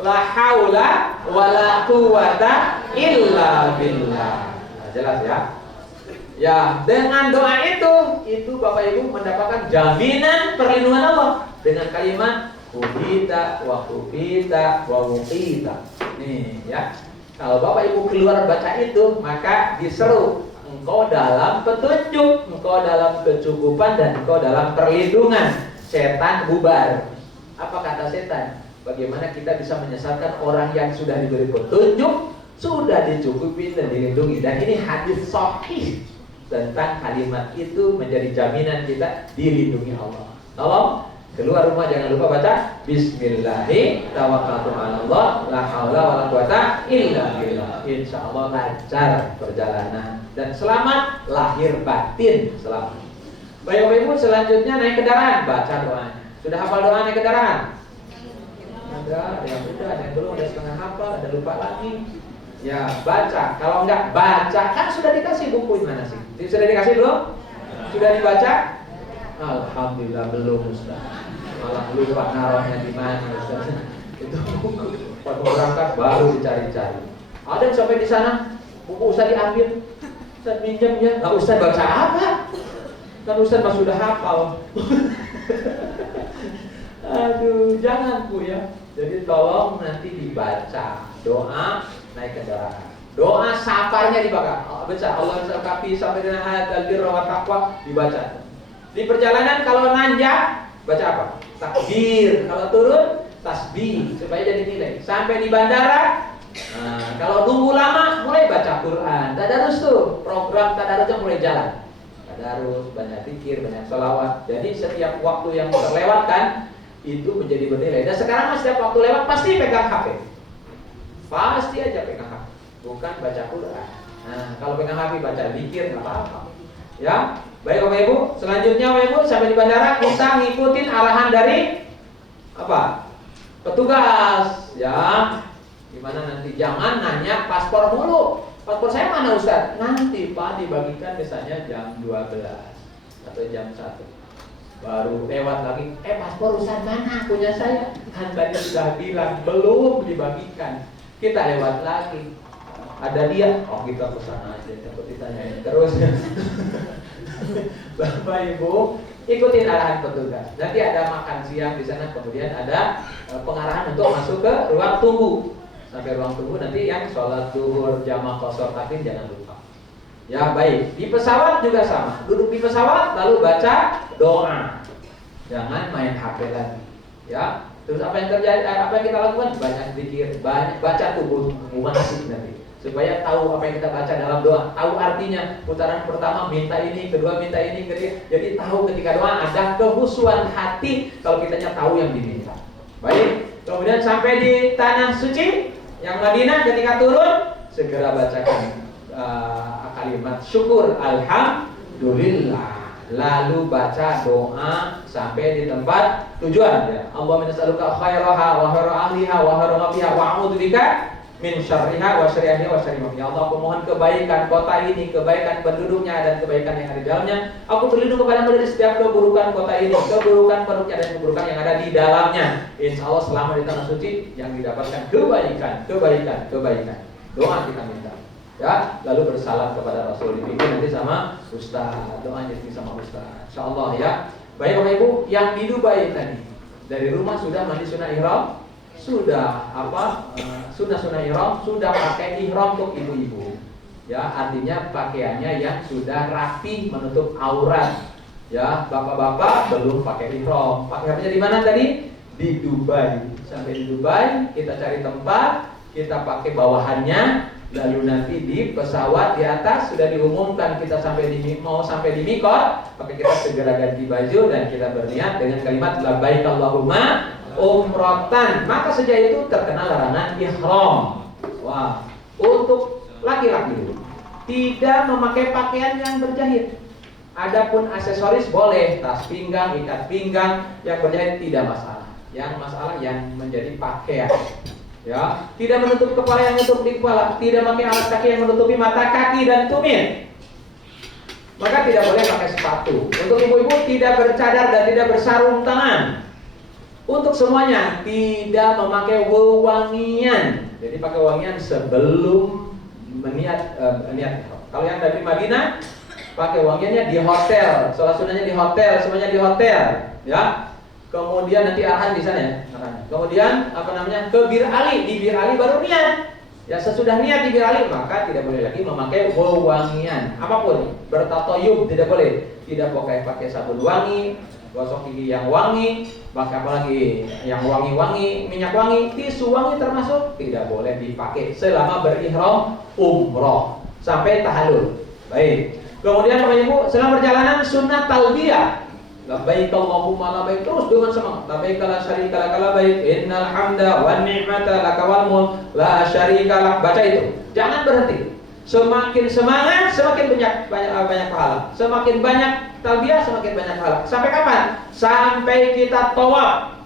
La haula wala quwata illa billah. Nah, jelas ya. Ya, dengan doa itu Bapak Ibu mendapatkan jaminan perlindungan Allah dengan kalimat kuhita wa kufita wa wuqita. Nih ya. Kalau Bapak Ibu keluar baca itu, maka diseru engkau dalam petunjuk, engkau dalam kecukupan, dan engkau dalam perlindungan. Setan bubar. Apa kata setan? Bagaimana kita bisa menyesatkan orang yang sudah diberi petunjuk, sudah dicukupi dan dilindungi. Dan ini hadis sahih tentang kalimat itu menjadi jaminan kita dilindungi Allah. Tolong keluar rumah jangan lupa baca Bismillahi tawakkaltu 'alallah la haula wala quwata illa billah. Insyaallah lancar perjalanan dan selamat lahir batin selamat. Baik Bapak Ibu, selanjutnya naik kendaraan, baca doanya. Sudah hafal doa naik kendaraan? Ada yang udah, ada yang belum, ada setengah hafal, ada lupa lagi. Ya, baca. Kalau enggak baca, kan sudah dikasih buku mana sih? Sudah dikasih belum? Sudah dibaca? Alhamdulillah belum Ustaz. Malah lupa naruhnya di mana Ustaz. Itu buku. Waktu berangkat baru dicari-cari. Ada yang sampai di sana buku Ustaz diambil. Ustaz minjamnya. Nah, Ustaz baca apa? Kan Ustaz mah sudah hafal. Aduh, jangan Bu ya. Jadi tolong nanti dibaca doa naik kendaraan. Doa sabarnya dibaca. Allah sakapi sampai dengan hadzal birra wa taqwa dibaca. Di perjalanan kalau nanjak baca apa? Takbir. Kalau turun tasbih supaya jadi nilai. Sampai di bandara, kalau nunggu lama mulai baca Quran. Tadarus tuh, program tadarusnya mulai jalan. Tadarus, banyak zikir, banyak sholawat. Jadi setiap waktu yang terlewatkan itu menjadi bernilai. Dan sekarang setiap waktu lewat pasti pegang HP. Pasti aja pegang HP. Bukan baca Quran. Nah, kalau pegang HP baca zikir nggak apa-apa. Ya, baik Bapak Ibu. Selanjutnya Bapak Ibu sampai di bandara kita ngikutin arahan dari apa? Petugas. Ya, gimana nanti jangan nanya paspor mulu. Paspor saya mana Ustaz? Nanti Pak dibagikan misalnya jam 12 atau jam 1. Baru lewat lagi, paspor Ustaz mana punya saya? Kan tadi sudah bilang belum dibagikan. Kita lewat lagi, ada dia, oh kita ke sana aja, takut ditanyain terus. Bapak Ibu ikutin arahan petugas. Nanti ada makan siang di sana, kemudian ada pengarahan untuk masuk ke ruang tunggu. Sampai ruang tunggu nanti yang sholat zuhur jamaah qashar takdim jangan lupa. Ya baik, di pesawat juga sama. Duduk di pesawat lalu baca doa. Jangan main HP lagi. Ya. Terus apa yang terjadi? Apa yang kita lakukan? Banyak zikir, banyak baca tubuh munasib nanti. Supaya tahu apa yang kita baca dalam doa, tahu artinya. Putaran pertama minta ini, kedua minta ini, ketiga. Jadi tahu ketika doa ada kehusuan hati kalau kitanya tahu yang diminta. Baik. Kemudian sampai di tanah suci yang Madinah ketika turun segera bacakan kalimat syukur alhamdulillah. Lalu baca doa sampai di tempat tujuan ya. Allahumma nas'aluka khairaha wa khaira ahliha wa khaira ma fiha wa a'udzubika min syarriha wa syarri ahliha wa syarri ma fiha. Ya Allah, aku mohon kebaikan kota ini, kebaikan penduduknya dan kebaikan yang ada di dalamnya. Aku berlindung kepadamu dari setiap keburukan kota ini, keburukan penduduknya dan keburukan yang ada di dalamnya. Insyaallah selama di tanah suci yang didapatkan kebaikan. Doa kita minta. Ya, lalu bersalam kepada Rasul, dipimpin nanti sama Ustaz, doanya sama Ustaz. Insyaallah ya. Baik Bapak Ibu, yang di Dubai tadi dari rumah sudah mandi sunnah ihram, sudah sunnah ihram, sudah pakai ihram untuk ibu-ibu. Ya, artinya pakaiannya yang sudah rapi menutup aurat. Ya, bapak-bapak belum pakai ihram. Pakaiannya di mana tadi? Di Dubai. Sampai di Dubai kita cari tempat, kita pakai bawahannya. Lalu nanti di pesawat di atas sudah diumumkan kita mau sampai di mikot, maka kita segera ganti baju dan kita berniat dengan kalimat labbaik Allahumma umratan. Maka sejak itu terkena larangan ihram. Wah, untuk laki-laki tidak memakai pakaian yang berjahit. Adapun aksesoris boleh, tas pinggang, ikat pinggang yang berjahit tidak masalah. Yang masalah yang menjadi pakaian. Ya, tidak menutup kepala yang menutup di kepala, tidak pakai alas kaki yang menutupi mata, kaki dan tumit. Maka tidak boleh pakai sepatu. Untuk ibu-ibu tidak bercadar dan tidak bersarung tangan. Untuk semuanya tidak memakai wewangian. Jadi pakai wangian sebelum niat. Kalau yang dari Madinah pakai wangiannya di hotel, sholat sunnahnya di hotel, semuanya di hotel, ya. Kemudian nanti arahan di sana ya. Kemudian ke Bir Ali, di Bir Ali baru niat. Ya sesudah niat di Bir Ali maka tidak boleh lagi memakai wewangian apapun. Bertatoyub tidak boleh. Tidak pakai sabun wangi, gosok gigi yang wangi, pakai apalagi yang wangi-wangi, minyak wangi, tisu wangi termasuk tidak boleh dipakai selama berihram umroh sampai tahallul. Baik. Kemudian Bapak Ibu, selama perjalanan sunnah talbiyah. Labbaik Allahumma labbaik, terus dengan semangat. Labbaik la syarika lak labbaik, innal hamda wan ni'mata lak wal mulk la syarika lak. Baca itu. Jangan berhenti. Semakin semangat, semakin banyak pahala. Semakin banyak talbiyah, semakin banyak pahala. Sampai kapan? Sampai kita tawaf.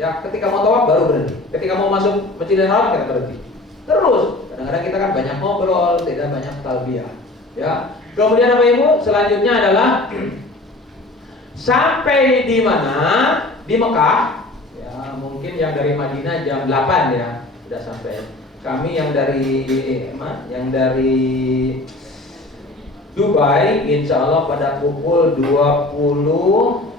Ya, ketika mau tawaf baru berhenti. Ketika mau masuk Masjidil Haram kita berhenti. Terus, kadang-kadang kita kan banyak ngobrol, tidak banyak talbiyah. Ya. Kemudian Bapak Ibu, selanjutnya adalah sampai di mana? Di Mekah. Ya, mungkin yang dari Madinah jam 8 ya, sudah sampai. Kami yang dari Dubai, insya Allah pada pukul 20,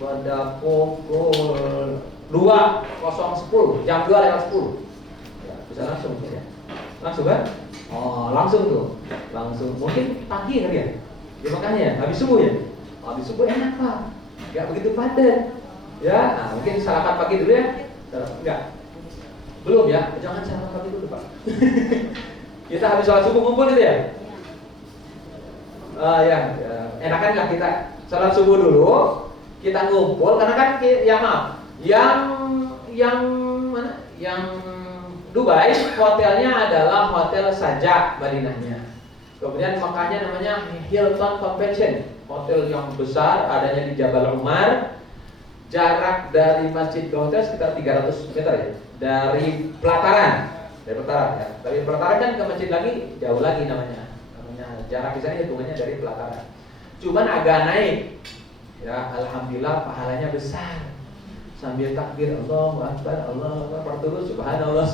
pada pukul 2.10, jam 2:10. Ya, bisa langsung ya. Langsung kan? Oh, langsung tuh. Langsung. Mungkin pagi kali ya. Di Mekahnya ya, habis subuh ya. Habis subuh enak Pak, nggak begitu padat. Ya, nah, mungkin sarapan pagi dulu ya. Enggak, belum ya. Jangan sarapan pagi dulu Pak. Kita habis sholat subuh ngumpul gitu ya. Enakan lah kita sholat subuh dulu, kita ngumpul karena kan yang mana? Yang Dubai hotelnya adalah hotel Sajak Madinahnya. Kemudian Mekahnya namanya Hilton Convention, hotel yang besar adanya di Jabal Umar. Jarak dari masjid ke hotel sekitar 300 meter ya. Dari pelataran ya. Dari pelataran kan ke masjid lagi jauh lagi namanya jarak di sana hitungannya dari pelataran. Cuman agak naik. Ya, alhamdulillah pahalanya besar. Sambil takbir Allahu Akbar, Allahu Akbar, terus subhanallah,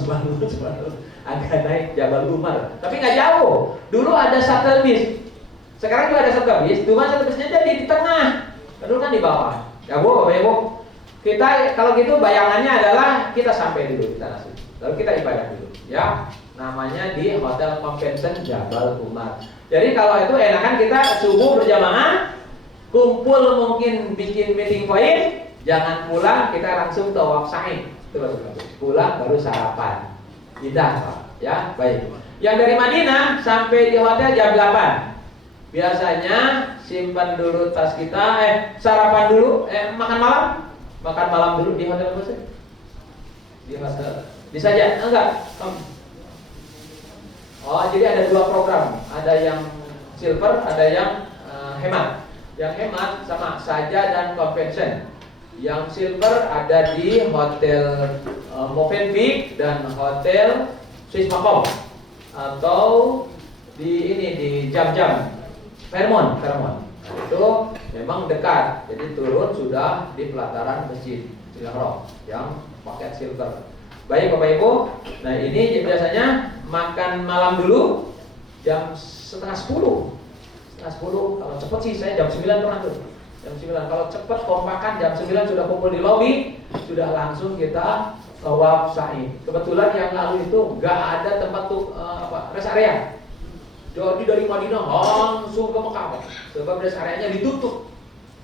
agak naik Jabal Umar. Tapi nggak jauh. Dulu ada shuttle bis. Sekarang juga ada shuttle bis. Cuma shuttle bisnya jadi di tengah. Dulu kan di bawah. Ya Bu, Bapak Ibu. Kita kalau gitu bayangannya adalah kita sampai dulu di tanah suci. Lalu kita ibadah dulu, ya. Namanya di Hotel Convention Jabal Umar. Jadi kalau itu enakan kita subuh berjamaah, kumpul mungkin bikin meeting point. Jangan pulang kita langsung tawaf sa'i. Pulang baru sarapan. Indah Pak. Ya, baik. Yang dari Madinah sampai di hotel jam 8. Biasanya simpan dulu tas kita, sarapan dulu, makan malam dulu di hotel apa sih? Di hotel. Bisa aja? Enggak. Oh, jadi ada dua program. Ada yang silver, ada yang hemat. Yang hemat sama saja dan convention. Yang silver ada di hotel Movenpick dan hotel Swiss Macom, atau di Jam-Jam Fairmont. Itu memang dekat, jadi turun sudah di pelataran masjid Haram yang paket silver. Baik Bapak Ibu, nah ini biasanya makan malam dulu jam setengah 10. Kalau cepet sih saya jam 9 pernah tuh. Jam 9, kalau cepat kompakan jam 9 sudah kumpul di lobi, sudah langsung kita tawaf sa'i. Kebetulan yang lalu itu nggak ada tempat tuh rest area. Jadi dari Madinah langsung ke Mekah, sebab rest areanya ditutup,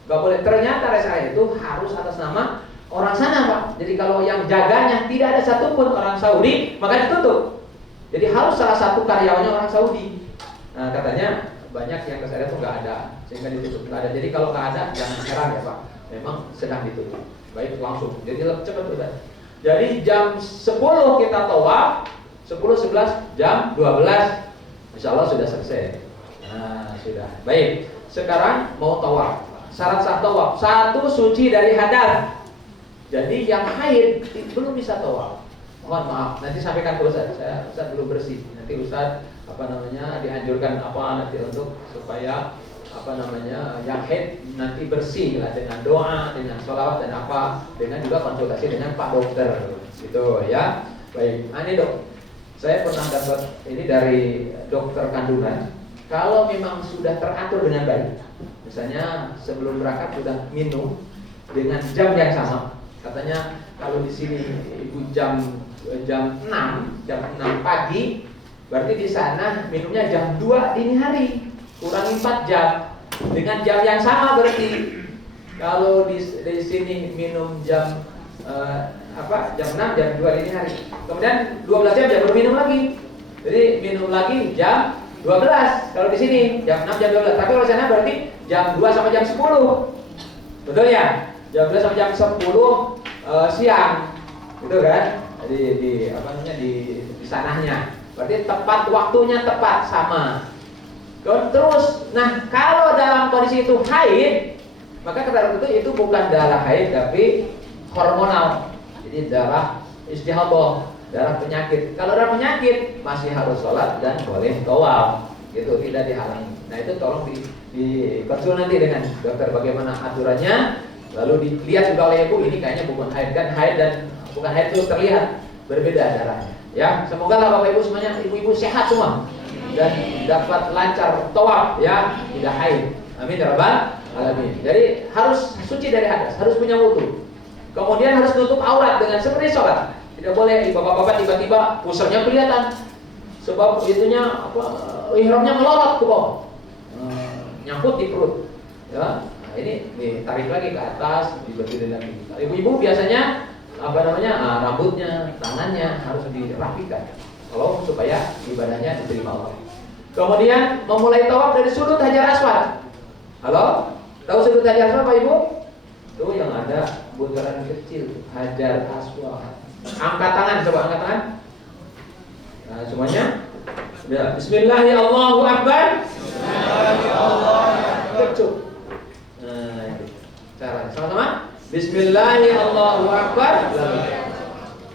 nggak boleh. Ternyata rest area itu harus atas nama orang sana Pak. Jadi kalau yang jaganya tidak ada satupun orang Saudi, maka ditutup. Jadi harus salah satu karyawannya orang Saudi. Nah katanya banyak yang rest area itu nggak ada, sehingga ditutup. Nggak ada. Jadi kalau nggak ada jangan heran ya Pak, memang sedang ditutup. Baik langsung. Jadi cepat udah. Jadi jam 10 kita tawaf, 10, 11, jam 12 Insya Allah sudah selesai. Nah sudah. Baik. Sekarang mau tawaf. Syarat sah tawaf, 1 suci dari hadas. Jadi yang haid belum bisa tawaf. mohon maaf, nanti sampaikan ke Ustaz. Ustaz belum bersih. Nanti Ustaz dianjurkan nanti untuk supaya yang haid nanti bersih lah dengan doa, dengan sholawat dan dengan juga konsultasi dengan Pak Dokter, gitu ya. Baik, ini dok, saya pernah dapat ini dari dokter kandungan. Kalau memang sudah teratur dengan baik, misalnya sebelum berangkat sudah minum dengan jam yang sama, katanya kalau di sini ibu jam 6 pagi, berarti di sana minumnya jam 2 dini hari. Kurangi 4 jam dengan jam yang sama berarti. Kalau di sini minum jam jam 6, jam 2 dini hari. Kemudian 12 jam baru minum lagi. Jadi minum lagi jam 12. Kalau di sini jam 6, jam 12. Tapi kalau di sana berarti jam 2 sampai jam 10. Betul ya? Jam 2 sampai jam 10 siang. Gitu kan? Di sanahnya. Berarti tepat waktunya tepat sama. Terus, nah kalau dalam kondisi itu haid, maka kata dokter itu bukan darah haid tapi hormonal. Jadi darah istihadah, darah penyakit. Kalau darah penyakit masih harus sholat dan boleh tawaf, gitu, tidak dihalangi. Nah itu tolong dikonsul nanti dengan dokter bagaimana aturannya. Lalu dilihat juga oleh ibu, ini kayaknya bukan haid, kan haid dan bukan haid itu terlihat berbeda darahnya. Ya, semoga lah bapak ibu semuanya, ibu-ibu sehat semua dan dapat lancar tawaf ya, tidak haid. Amin ya rabbal alamin. Jadi harus suci dari hadas, harus punya wudu. Kemudian harus tutup aurat dengan seperti sholat. Tidak boleh bapak-bapak tiba-tiba pusarnya kelihatan, sebab itunya ihramnya melorot ke bawah, nyangkut di perut. Ya, nah ini ditarik lagi ke atas, diberdiri lagi. Ibu-ibu biasanya rambutnya, tangannya harus dirapikan, kalau supaya ibadahnya diterima Allah. Kemudian memulai tawaf dari sudut Hajar Aswad. Halo? Tahu sudut Hajar Aswad Pak Ibu? Itu yang ada butaran kecil, Hajar Aswad. Angkat tangan, coba angkat tangan. Nah, semuanya. Ya, Bismillahirrahmanirrahim. Bismillahirrahmanirrahim. Nah, itu cara. Sama-sama. Bismillahirrahmanirrahim.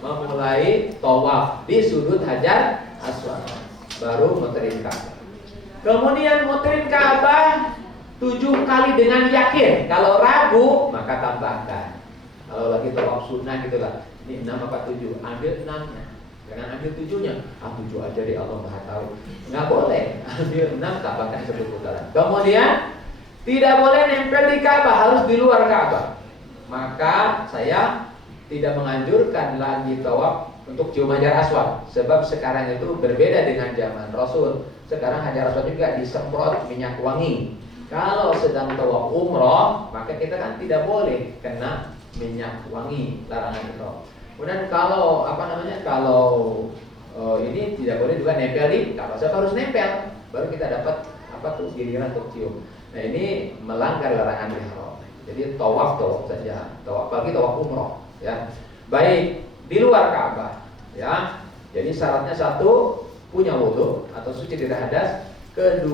Memulai tawaf di sudut Hajar Aswad, baru muterin Ka'bah. Kemudian muterin Ka'bah 7 kali dengan yakin. Kalau ragu maka tambahkan. Kalau lagi tawaf sunnah gitulah, ini 6 apa 7, ambil 6-nya. Jangan ambil 7-nya. 7 aja deh, Allah Maha tahu. Enggak boleh. Ambil 6, tambahkan 1 putaran. Kemudian tidak boleh nempel di Ka'bah, harus di luar Ka'bah. Maka saya tidak menganjurkan lagi tawaf untuk cium Hajar Aswad, sebab sekarang itu berbeda dengan zaman Rasul. Sekarang Hajar Aswad juga disemprot minyak wangi. Kalau sedang tawaf umroh, maka kita kan tidak boleh kena minyak wangi, larangan itu. Kemudian kalau ini tidak boleh juga nempel di Ka'bah. Sebab harus nempel, baru kita dapat giliran untuk cium. Nah ini melanggar larangan ihram. Jadi tawaf saja, apalagi tawaf umroh. Ya, baik di luar Ka'bah. Ya, jadi syaratnya 1 punya wudu atau suci dari hadas, 2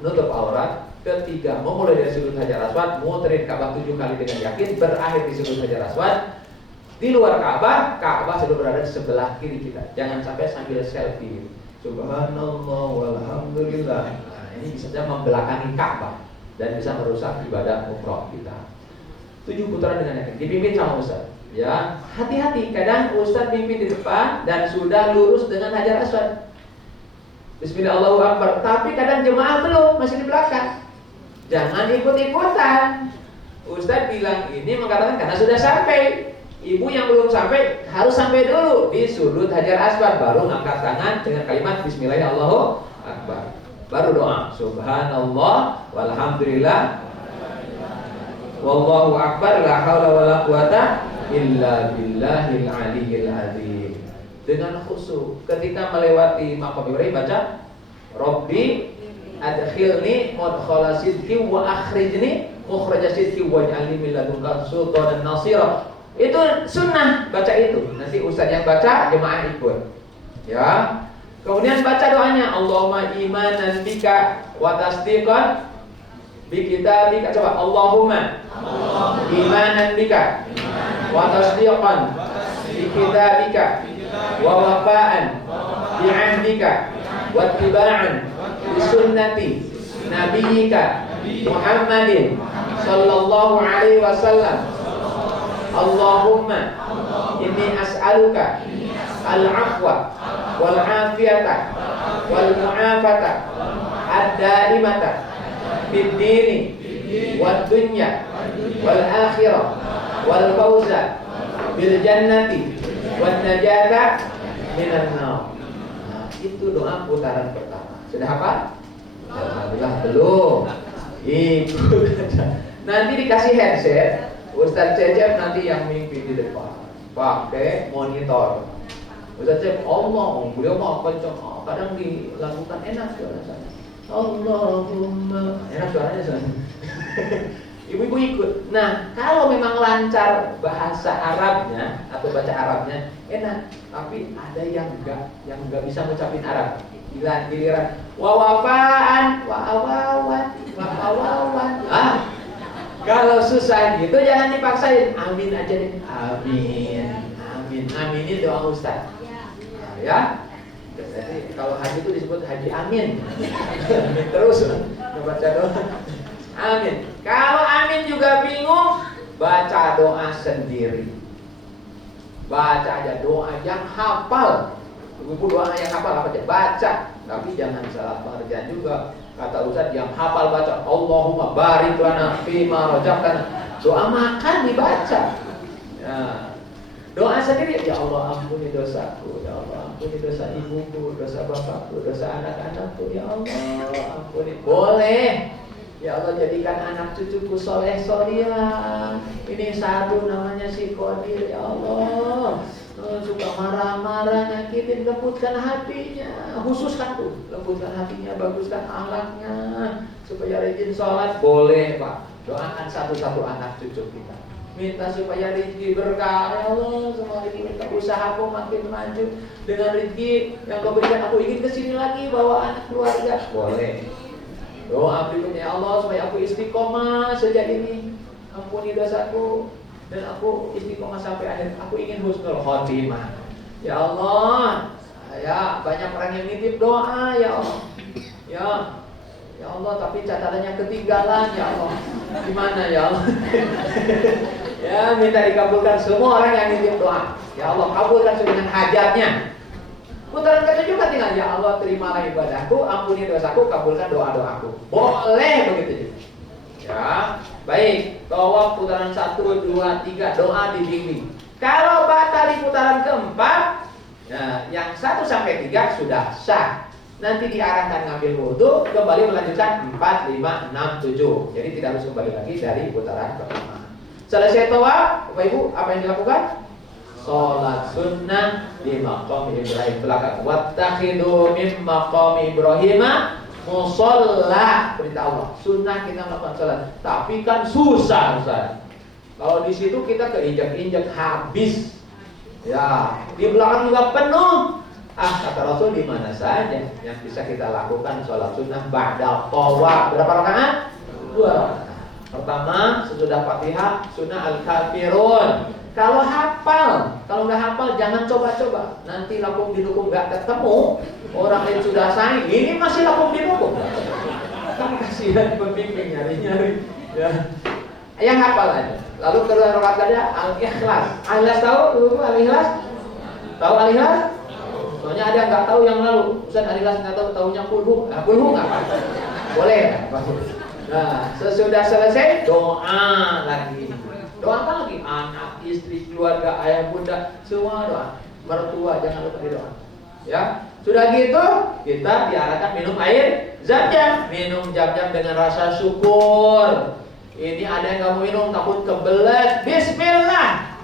nutup aurat, 3 memulai dari sudut Hajar Aswad, muterin Ka'bah 7 kali dengan yakin, berakhir di sudut Hajar Aswad. Di luar Ka'bah, Ka'bah sudah berada di sebelah kiri kita. Jangan sampai sambil selfie. Subhanallah walhamdulillah. Nah, ini bisa saja membelakangi Ka'bah dan bisa merusak ibadah umroh kita. 7 putaran dengan yakin, dipimpin sama Ustaz. Ya, hati-hati, kadang Ustaz pimpin di depan dan sudah lurus dengan Hajar Aswad. Bismillahirrahmanirrahim. Tapi kadang jemaah belum, masih di belakang. Jangan ikut-ikutan. Ustaz bilang ini mengatakan karena sudah sampai. Ibu yang belum sampai harus sampai dulu di sudut Hajar Aswad, baru angkat tangan dengan kalimat Bismillahirrahmanirrahim. Baru doa Subhanallah walhamdulillah wallahu akbar la haula wala quwata illa billahil aliyyil azim. Dengan khusyuk ketika melewati maqam Ibrahim baca Rabbi adkhilni mudkhala sidqi wa akhrijni mukhraja sidqi waj'alni min ladunka sultanan nasira. Itu sunnah baca itu. Nanti ustaz yang baca, jemaah ikut. Ya. Kemudian baca doanya Allahumma imanan bika wa tasdiqan bi kitabika. Coba Allahumma imanan bika wa tasdiqan bi kitabika wa wafa'an bi 'ahdika wa ittiba'an bi sunnati nabiyyika Muhammadin sallallahu alaihi wasallam. Allahumma inni as'aluka al-'afwa wal 'afiyata wal mu'afata ad-daimata fid dini wad dunya wal akhirah wal fawza bil jannati wan najata minan nar. Nah, itu doa putaran pertama. Sudah hafal? Alhamdulillah belum. Itu nanti dikasih headset, Ustaz Cecep nanti yang mimpi di depan pakai monitor. Ustaz Cecep, Allah, beliau mau kencang, kadang dilakukan enak suara saya. Allahumma, enak suaranya soalnya. Ibu-ibu ikut. Nah, kalau memang lancar bahasa Arabnya atau baca Arabnya enak, tapi ada yang enggak bisa ngucapin Arab. Giliran wa wafaan, wa awawan, wa awawan. Kalau susah gitu jangan dipaksain. Amin aja deh. Amin. Amin. Amin ini doa Ustaz. Ya. Jadi kalau haji itu disebut haji amin. Amin terus baca doa. Amin. Kalau amin juga bingung, baca doa sendiri. Baca aja doa yang hafal. Ibu doa yang hafal apa aja baca, tapi jangan salah pengertian juga. Kata Ustaz yang hafal baca Allahumma barik lana fima razaqtana. Doa makan dibaca. Ya. Doa sendiri, ya Allah ampuni dosaku, ya Allah ampuni dosa ibuku, dosa bapakku, dosa anak-anakku, ya Allah ampuni. Boleh. Ya Allah jadikan anak cucuku soleh solihah. Ini satu namanya si Qadir, ya Allah. Suka marah-marah, nyakitin, lembutkan hatinya, khususkan tuh, lembutkan hatinya, baguskan akhlaknya, supaya rajin sholat. Boleh Pak, doakan satu-satu anak cucu kita. Minta supaya rezeki berkah, ya Allah, semua rezeki minta usahaku makin maju dengan rezeki yang Kau berikan. Aku ingin kesini lagi bawa anak keluarga. Boleh. Doa berikutnya, ya Allah supaya aku istiqomah sejak ini, ampuni dosaku dan aku istiqomah sampai akhir. Aku ingin husnul khotimah. Ya Allah, ya banyak orang yang nitip doa, ya Allah. Ya Allah, tapi catatannya ketinggalan, ya Allah. Gimana ya Allah? Ya minta dikabulkan semua orang yang nitip doa. Ya Allah, kabulkan dengan hajatnya. Putaran kedua juga tinggal, ya Allah terimalah ibadahku, ampuni dosaku, kabulkan doa-doaku. Boleh begitu juga. Ya, baik. Tawaf putaran 1, 2, 3 doa dibimbing. Kalau batal di putaran keempat, nah, yang 1 sampai 3 sudah sah. Nanti diarahkan ngambil wudhu, kembali melanjutkan 4, 5, 6, 7. Jadi tidak harus kembali lagi dari putaran pertama. Selesai tawaf, Bapak Ibu, apa yang dilakukan? Sholat sunnah di maqam Ibrahim belakang. Wattakhidu min maqam Ibrahim musalla. Perintah Allah. Sunnah kita melakukan sholat. Tapi kan susah, Ustaz. Kalau di situ kita keinjak-injak habis. Ya, di belakang juga penuh. Kata Rasul di mana saja yang bisa kita lakukan sholat sunnah ba'da tawaf. Berapa rakaat? 2 rakaat. Pertama, sesudah Fatihah, sunnah al-kafirun. Kalau hafal, kalau nggak hafal jangan coba-coba. Nanti lakum didukung nggak ketemu, orang lain sudah saing, ini masih lakum didukung. Kan kasihan pembimbing nyari-nyari. Ya. Yang hafal aja. Lalu kedua rakaat saja al-ikhlas. Al-ikhlas tahu? Al-ikhlas? Tahu al-ikhlas? Soalnya ada yang nggak tahu yang lalu. Ustaz al-ikhlas nggak tahu, tahunya kulhu. Nah, kulhu nggak apa? Boleh. Nah, sesudah selesai doa lagi. Doa apa lagi? Anak, istri, keluarga, ayah, bunda, semua doa. Mertua jangan lupa doa. Ya, sudah gitu kita diarahkan minum air zam-zam. Minum zam-zam dengan rasa syukur. Ini ada yang kamu minum takut kebelet. Bismillah.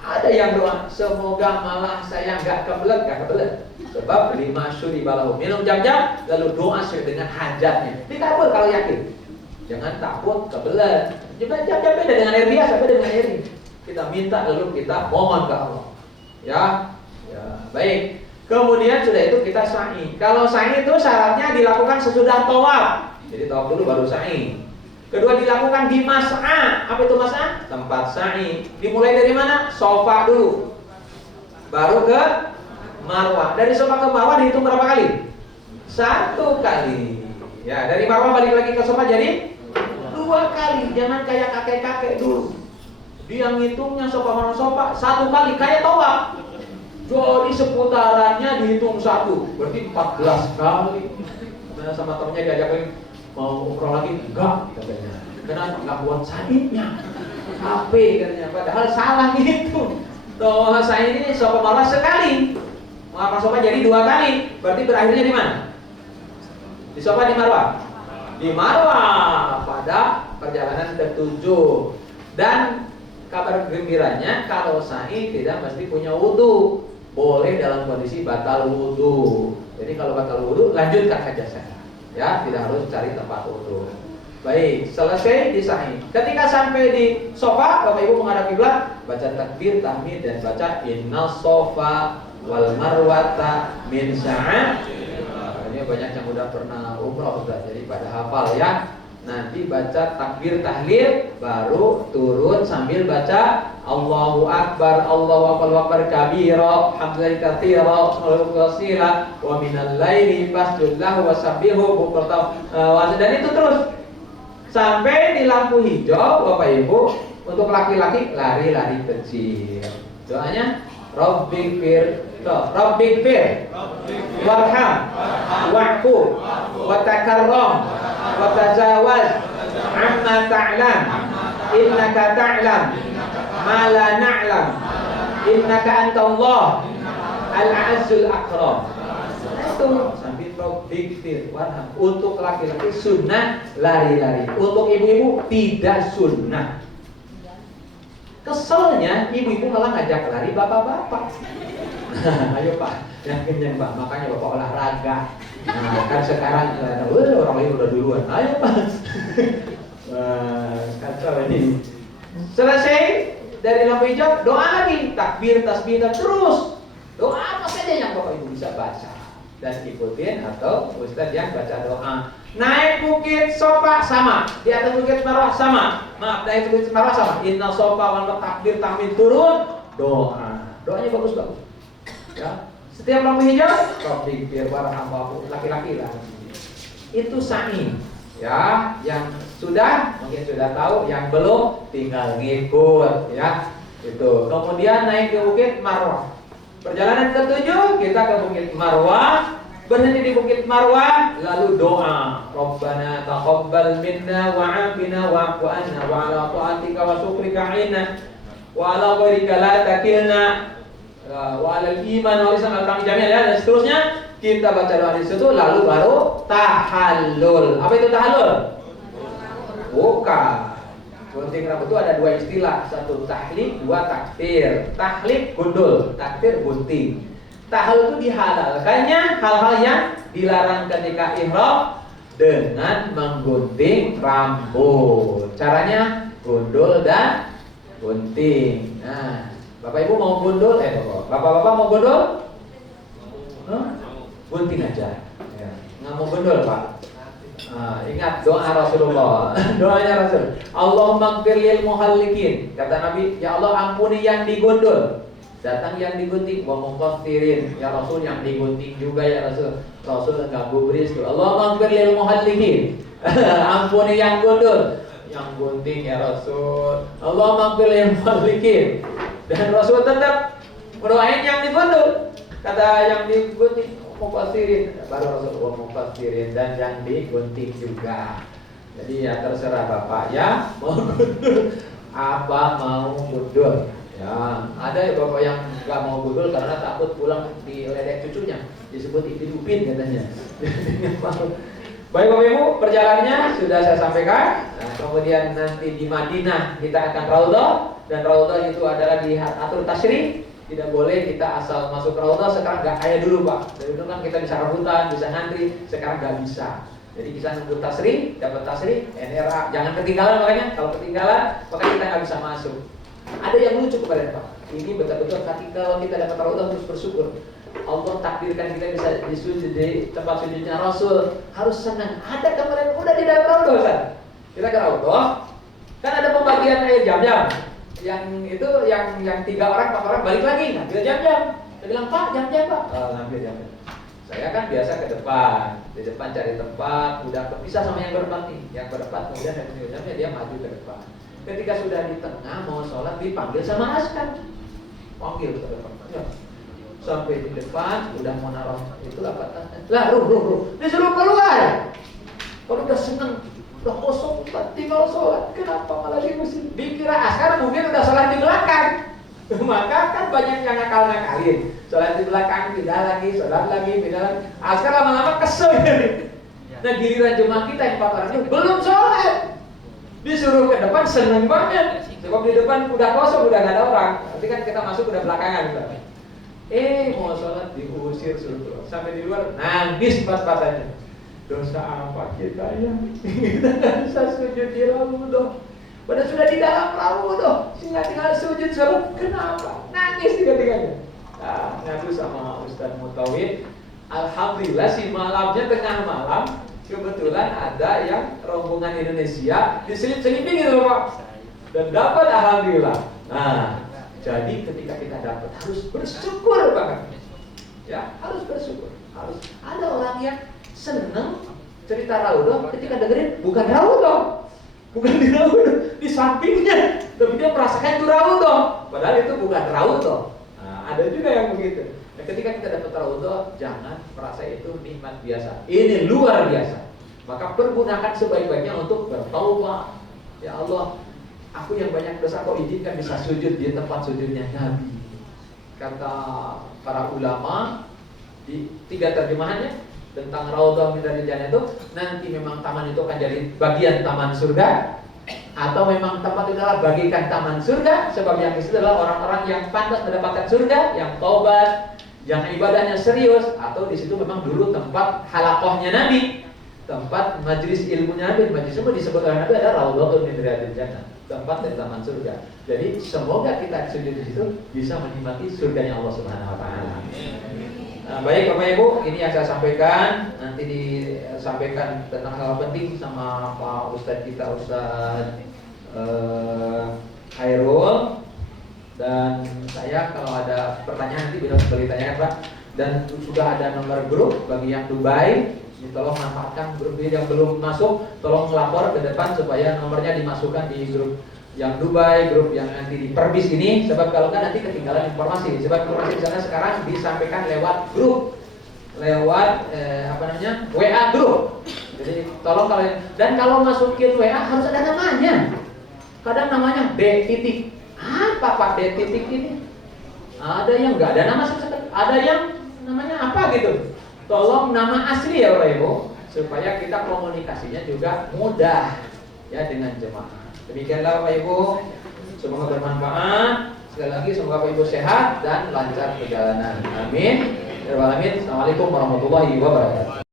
Ada yang doa, semoga malah saya nggak kebelet. Sebab 5 syuri balahu. Minum zam-zam lalu doa sesuai dengan hajatnya. Dikabul kalau yakin. Jangan takut kebelet. Juga jam-jam beda dengan air biasa, beda dengan air ini. Kita minta lalu kita mohon ke Allah. Ya, baik. Kemudian sudah itu kita sa'i. Kalau sa'i itu syaratnya dilakukan sesudah tawaf. Jadi tawaf dulu baru sa'i. Kedua dilakukan di mas'a. Apa itu mas'a? Tempat sa'i. Dimulai dari mana? Sofa dulu. baru ke Marwah. Dari Safa ke Marwah dihitung berapa kali? 1 kali. Ya, dari Marwah balik lagi ke Safa jadi 2 kali. Jangan kayak kakek-kakek dulu. Dia ngitungnya Safa Marwah Safa 1 kali kayak tawaf. Jadi seputarannya dihitung 1, berarti 14 kali. Nah, sama temennya diajakin mau umroh lagi, enggak katanya. Kenapa? Enggak buat sa'inya. Capek katanya. Padahal salah gitu. Tuh, saya ini Safa Marwah sekali. Marwah Safa jadi 2 kali. Berarti berakhirnya di mana? Di Safa di Marwah? Di Marwah pada perjalanan ke-7. Dan kabar gembiranya kalau sa'i tidak mesti punya wudu. Boleh dalam kondisi batal wudu. Jadi kalau batal wudu lanjutkan aja saja. Ya, tidak harus cari tempat wudu. Baik, selesai di sa'i. Ketika sampai di Safa, Bapak Ibu menghadap kiblat, baca takbir, tahmid dan baca innas Safa wal marwata min sa'at. Ini banyak yang udah pernah umroh sudah, jadi pada hafal ya. Nanti baca takbir tahlil, baru turun sambil baca Allahu Akbar, Allahu Akbar kabira, hamdan katsira, Allahu qasira, wa minal laili fasjud lahu wasabbihu bukratan. Dan itu terus sampai di lampu hijau, Bapak Ibu. Untuk laki-laki lari-lari kecil. Doanya Rabbighfir, warham, wa'fu, wa takarram, wa tajawaz amma ta'lam, innaka ta'lam ma la na'lam, innaka antallah al-azzul akram. Itu sambil Rabbighfir, warham. Untuk laki-laki sunnah lari-lari. Untuk ibu-ibu tidak sunnah. Keselnya ibu-ibu malah ngajak lari bapak-bapak. Ayo Pak, yang kenyang Pak, makanya Bapak olahraga. Nah, kan sekarang orang lain udah duluan. Ayo Pak. Kacau ini. Selesai dari lampu hijau, doa lagi, takbir, tasbih, terus doa apa saja yang Bapak Ibu bisa baca dan ikutin atau ustaz yang baca doa. Naik bukit Safa sama, di atas bukit Marwah sama. Maaf, naik bukit Marwah sama. Inna Safa wal takbir tahmid turun, doa. Doanya bagus-bagus. Ya. Setiap lampu hijau, Rabbighfir warhamhu, laki-laki lah. Itu sa'i. Ya, yang sudah mungkin sudah tahu, yang belum tinggal ngikut ya. Itu. Kemudian naik ke bukit Marwah. Perjalanan ke-7 kita ke bukit Marwah. Berhenti di bukit Marwah, lalu doa. Rabbana taqabbal minna wa'afina wa'fu anna wa ala ta'atika wa syukrika 'inna wa ala ghairika la takilna wa ala iman wa islam kami jami'an ya, dan seterusnya. Kita baca doa di situ, lalu baru tahallul. Apa itu tahallul? Bukan. Gunting rambut itu ada 2 istilah, satu tahlik, 2 takfir. Tahlik gundul, takfir gunting. Tahallul itu dihalalkannya hal-hal yang dilarang ketika ihram dengan menggunting rambut. Caranya gundul dan gunting. Nah, Bapak Ibu mau gundul? Bapak-bapak mau gundul? Gunting aja. Ya. Nggak mau gundul Pak. Ingat doa Rasulullah. Doanya Rasul. Allahumma ighfir lil muhallikin. Kata Nabi, ya Allah ampuni yang digundul. Datang yang digunting, wa muqassirin. Ya Rasul yang digunting juga ya Rasul. Rasul enggak gubris tuh. Allahumma ighfir lil muhallikin. Ampuni yang gundul. Yang gunting ya Rasul. Allahumma ighfir lil muhallikin. Dan Rasul tetap mendoain yang digundul. Kata yang digunting muqassirin. Baru Rasul wa muqassirin, dan yang digunting juga. Jadi ya terserah Bapak ya, mau gundul apa mau gundul. Ya, ada ya Bapak yang nggak mau gundul karena takut pulang diledek cucunya, disebut Upin katanya. Baik Bapak Ibu, perjalanannya sudah saya sampaikan. Nah, kemudian nanti di Madinah kita akan raudhah, dan raudhah itu adalah diatur tasyrik. Tidak boleh kita asal masuk raudhah. Sekarang nggak kayak dulu Pak. Dari dulu kan kita bisa rebutan, bisa ngantri. Sekarang nggak bisa. Jadi kita nunggu tasrik, dapat tasrik, NRA. Jangan ketinggalan makanya. Kalau ketinggalan, maka kita nggak bisa masuk. Ada yang lucu kepada Pak. Ini betul-betul kalau kita dapat raudhah terus bersyukur. Allah takdirkan kita bisa disujud di tempat sujudnya Rasul, harus senang. Ada kemarin udah di dalam raudhah Ustaz. Kita ke raudhah, kan ada pembagian air jam-jam. yang 3 orang 4 orang balik lagi ngambil jam-jam. Saya bilang, Pak, jam-jam Pak. Ngambil jam-jam. Saya kan biasa ke depan, di depan cari tempat, udah berpisah sama yang berempat nih. Yang berempat kemudian saya ambil jamnya, dia maju ke depan. Ketika sudah di tengah mau sholat dipanggil sama askar, panggil ke depan. Ya. Sampai di depan udah mau naruh itu apa? Lah, ruh, disuruh keluar. Kalau udah seneng, udah kosong, tinggal sholat, kenapa malah diusir? Dikira askar mungkin udah sholat di belakang. Maka kan banyak yang ngakal-ngakalin, sholat di belakang, pindah lagi, sholat lagi, pindah lagi. Askar lama-lama kesel. Nah giliran jemaah kita yang 4 orang itu belum sholat, disuruh ke depan seneng banget. Sebab di depan udah kosong, udah gak ada orang. Nanti kan kita masuk udah belakangan gitu. Mau sholat diusir suruh sampai di luar nangis pas-pasannya. Dosa apa kita ya? Kita nggak bisa sujud di Raudah. Padahal sudah di dalam Raudah, sehingga tinggal sujud sholat. Kenapa? Nangis tiga-tiganya. Nah, ngadu sama Ustaz Mutawid. Alhamdulillah si malamnya tengah malam kebetulan ada yang rombongan Indonesia diselip-selipin gitu Pak. Dan dapat alhamdulillah. Nah, jadi ketika kita dapat harus bersyukur banget. Ya, harus bersyukur. Harus ada orang yang seneng cerita Raudah ketika dengerin bukan Raudah. Bukan di Raudah, di sampingnya. Tapi dia merasakan itu Raudah. Padahal itu bukan Raudah. Nah, ada juga yang begitu. Nah, ketika kita dapat Raudah, jangan merasa itu nikmat biasa. Ini luar biasa. Maka pergunakan sebaik-baiknya untuk bertaubat. Ya Allah, aku yang banyak dosa kau izinkan bisa sujud di tempat sujudnya Nabi. Kata para ulama di 3 terjemahannya tentang Raudhah min Riyadil Jannah itu, nanti memang taman itu akan jadi bagian taman surga, atau memang tempat itu adalah bagikan taman surga, sebab yang itu adalah orang-orang yang pantas mendapatkan surga, yang taubat, yang ibadahnya serius, atau di situ memang dulu tempat halaqahnya Nabi, tempat majelis ilmunya Nabi. Majelis ilmu disebut oleh Nabi adalah Raudhah min Riyadil Jannah, tempat dari taman surga. Jadi semoga kita sujud di situ bisa menikmati surganya Allah Subhanahu wa taala. Nah, baik Bapak Ibu, ini yang saya sampaikan. Nanti disampaikan tentang hal penting sama Pak Ustadz kita, Ustadz Khairul. Dan saya kalau ada pertanyaan nanti bisa ditanyakan Pak. Dan sudah ada nomor grup bagi yang Dubai. Tolong manfaatkan grup ini, yang belum masuk tolong melapor ke depan supaya nomornya dimasukkan di grup yang Dubai, grup yang nanti di Perbis ini. Sebab kalau nggak nanti ketinggalan informasi. Sebab informasi di sana sekarang disampaikan lewat grup, lewat WA grup. Jadi tolong kalau masukin WA harus ada namanya. Kadang namanya D titik. Apa Pak D titik ini? Ada yang nggak ada nama sama sekali. Ada yang namanya apa gitu. Tolong nama asli ya Bapak Ibu, supaya kita komunikasinya juga mudah ya dengan jemaah. Demikianlah Bapak Ibu, semoga bermanfaat. Sekali lagi semoga Bapak Ibu sehat dan lancar perjalanan. Amin. Assalamualaikum warahmatullahi wabarakatuh.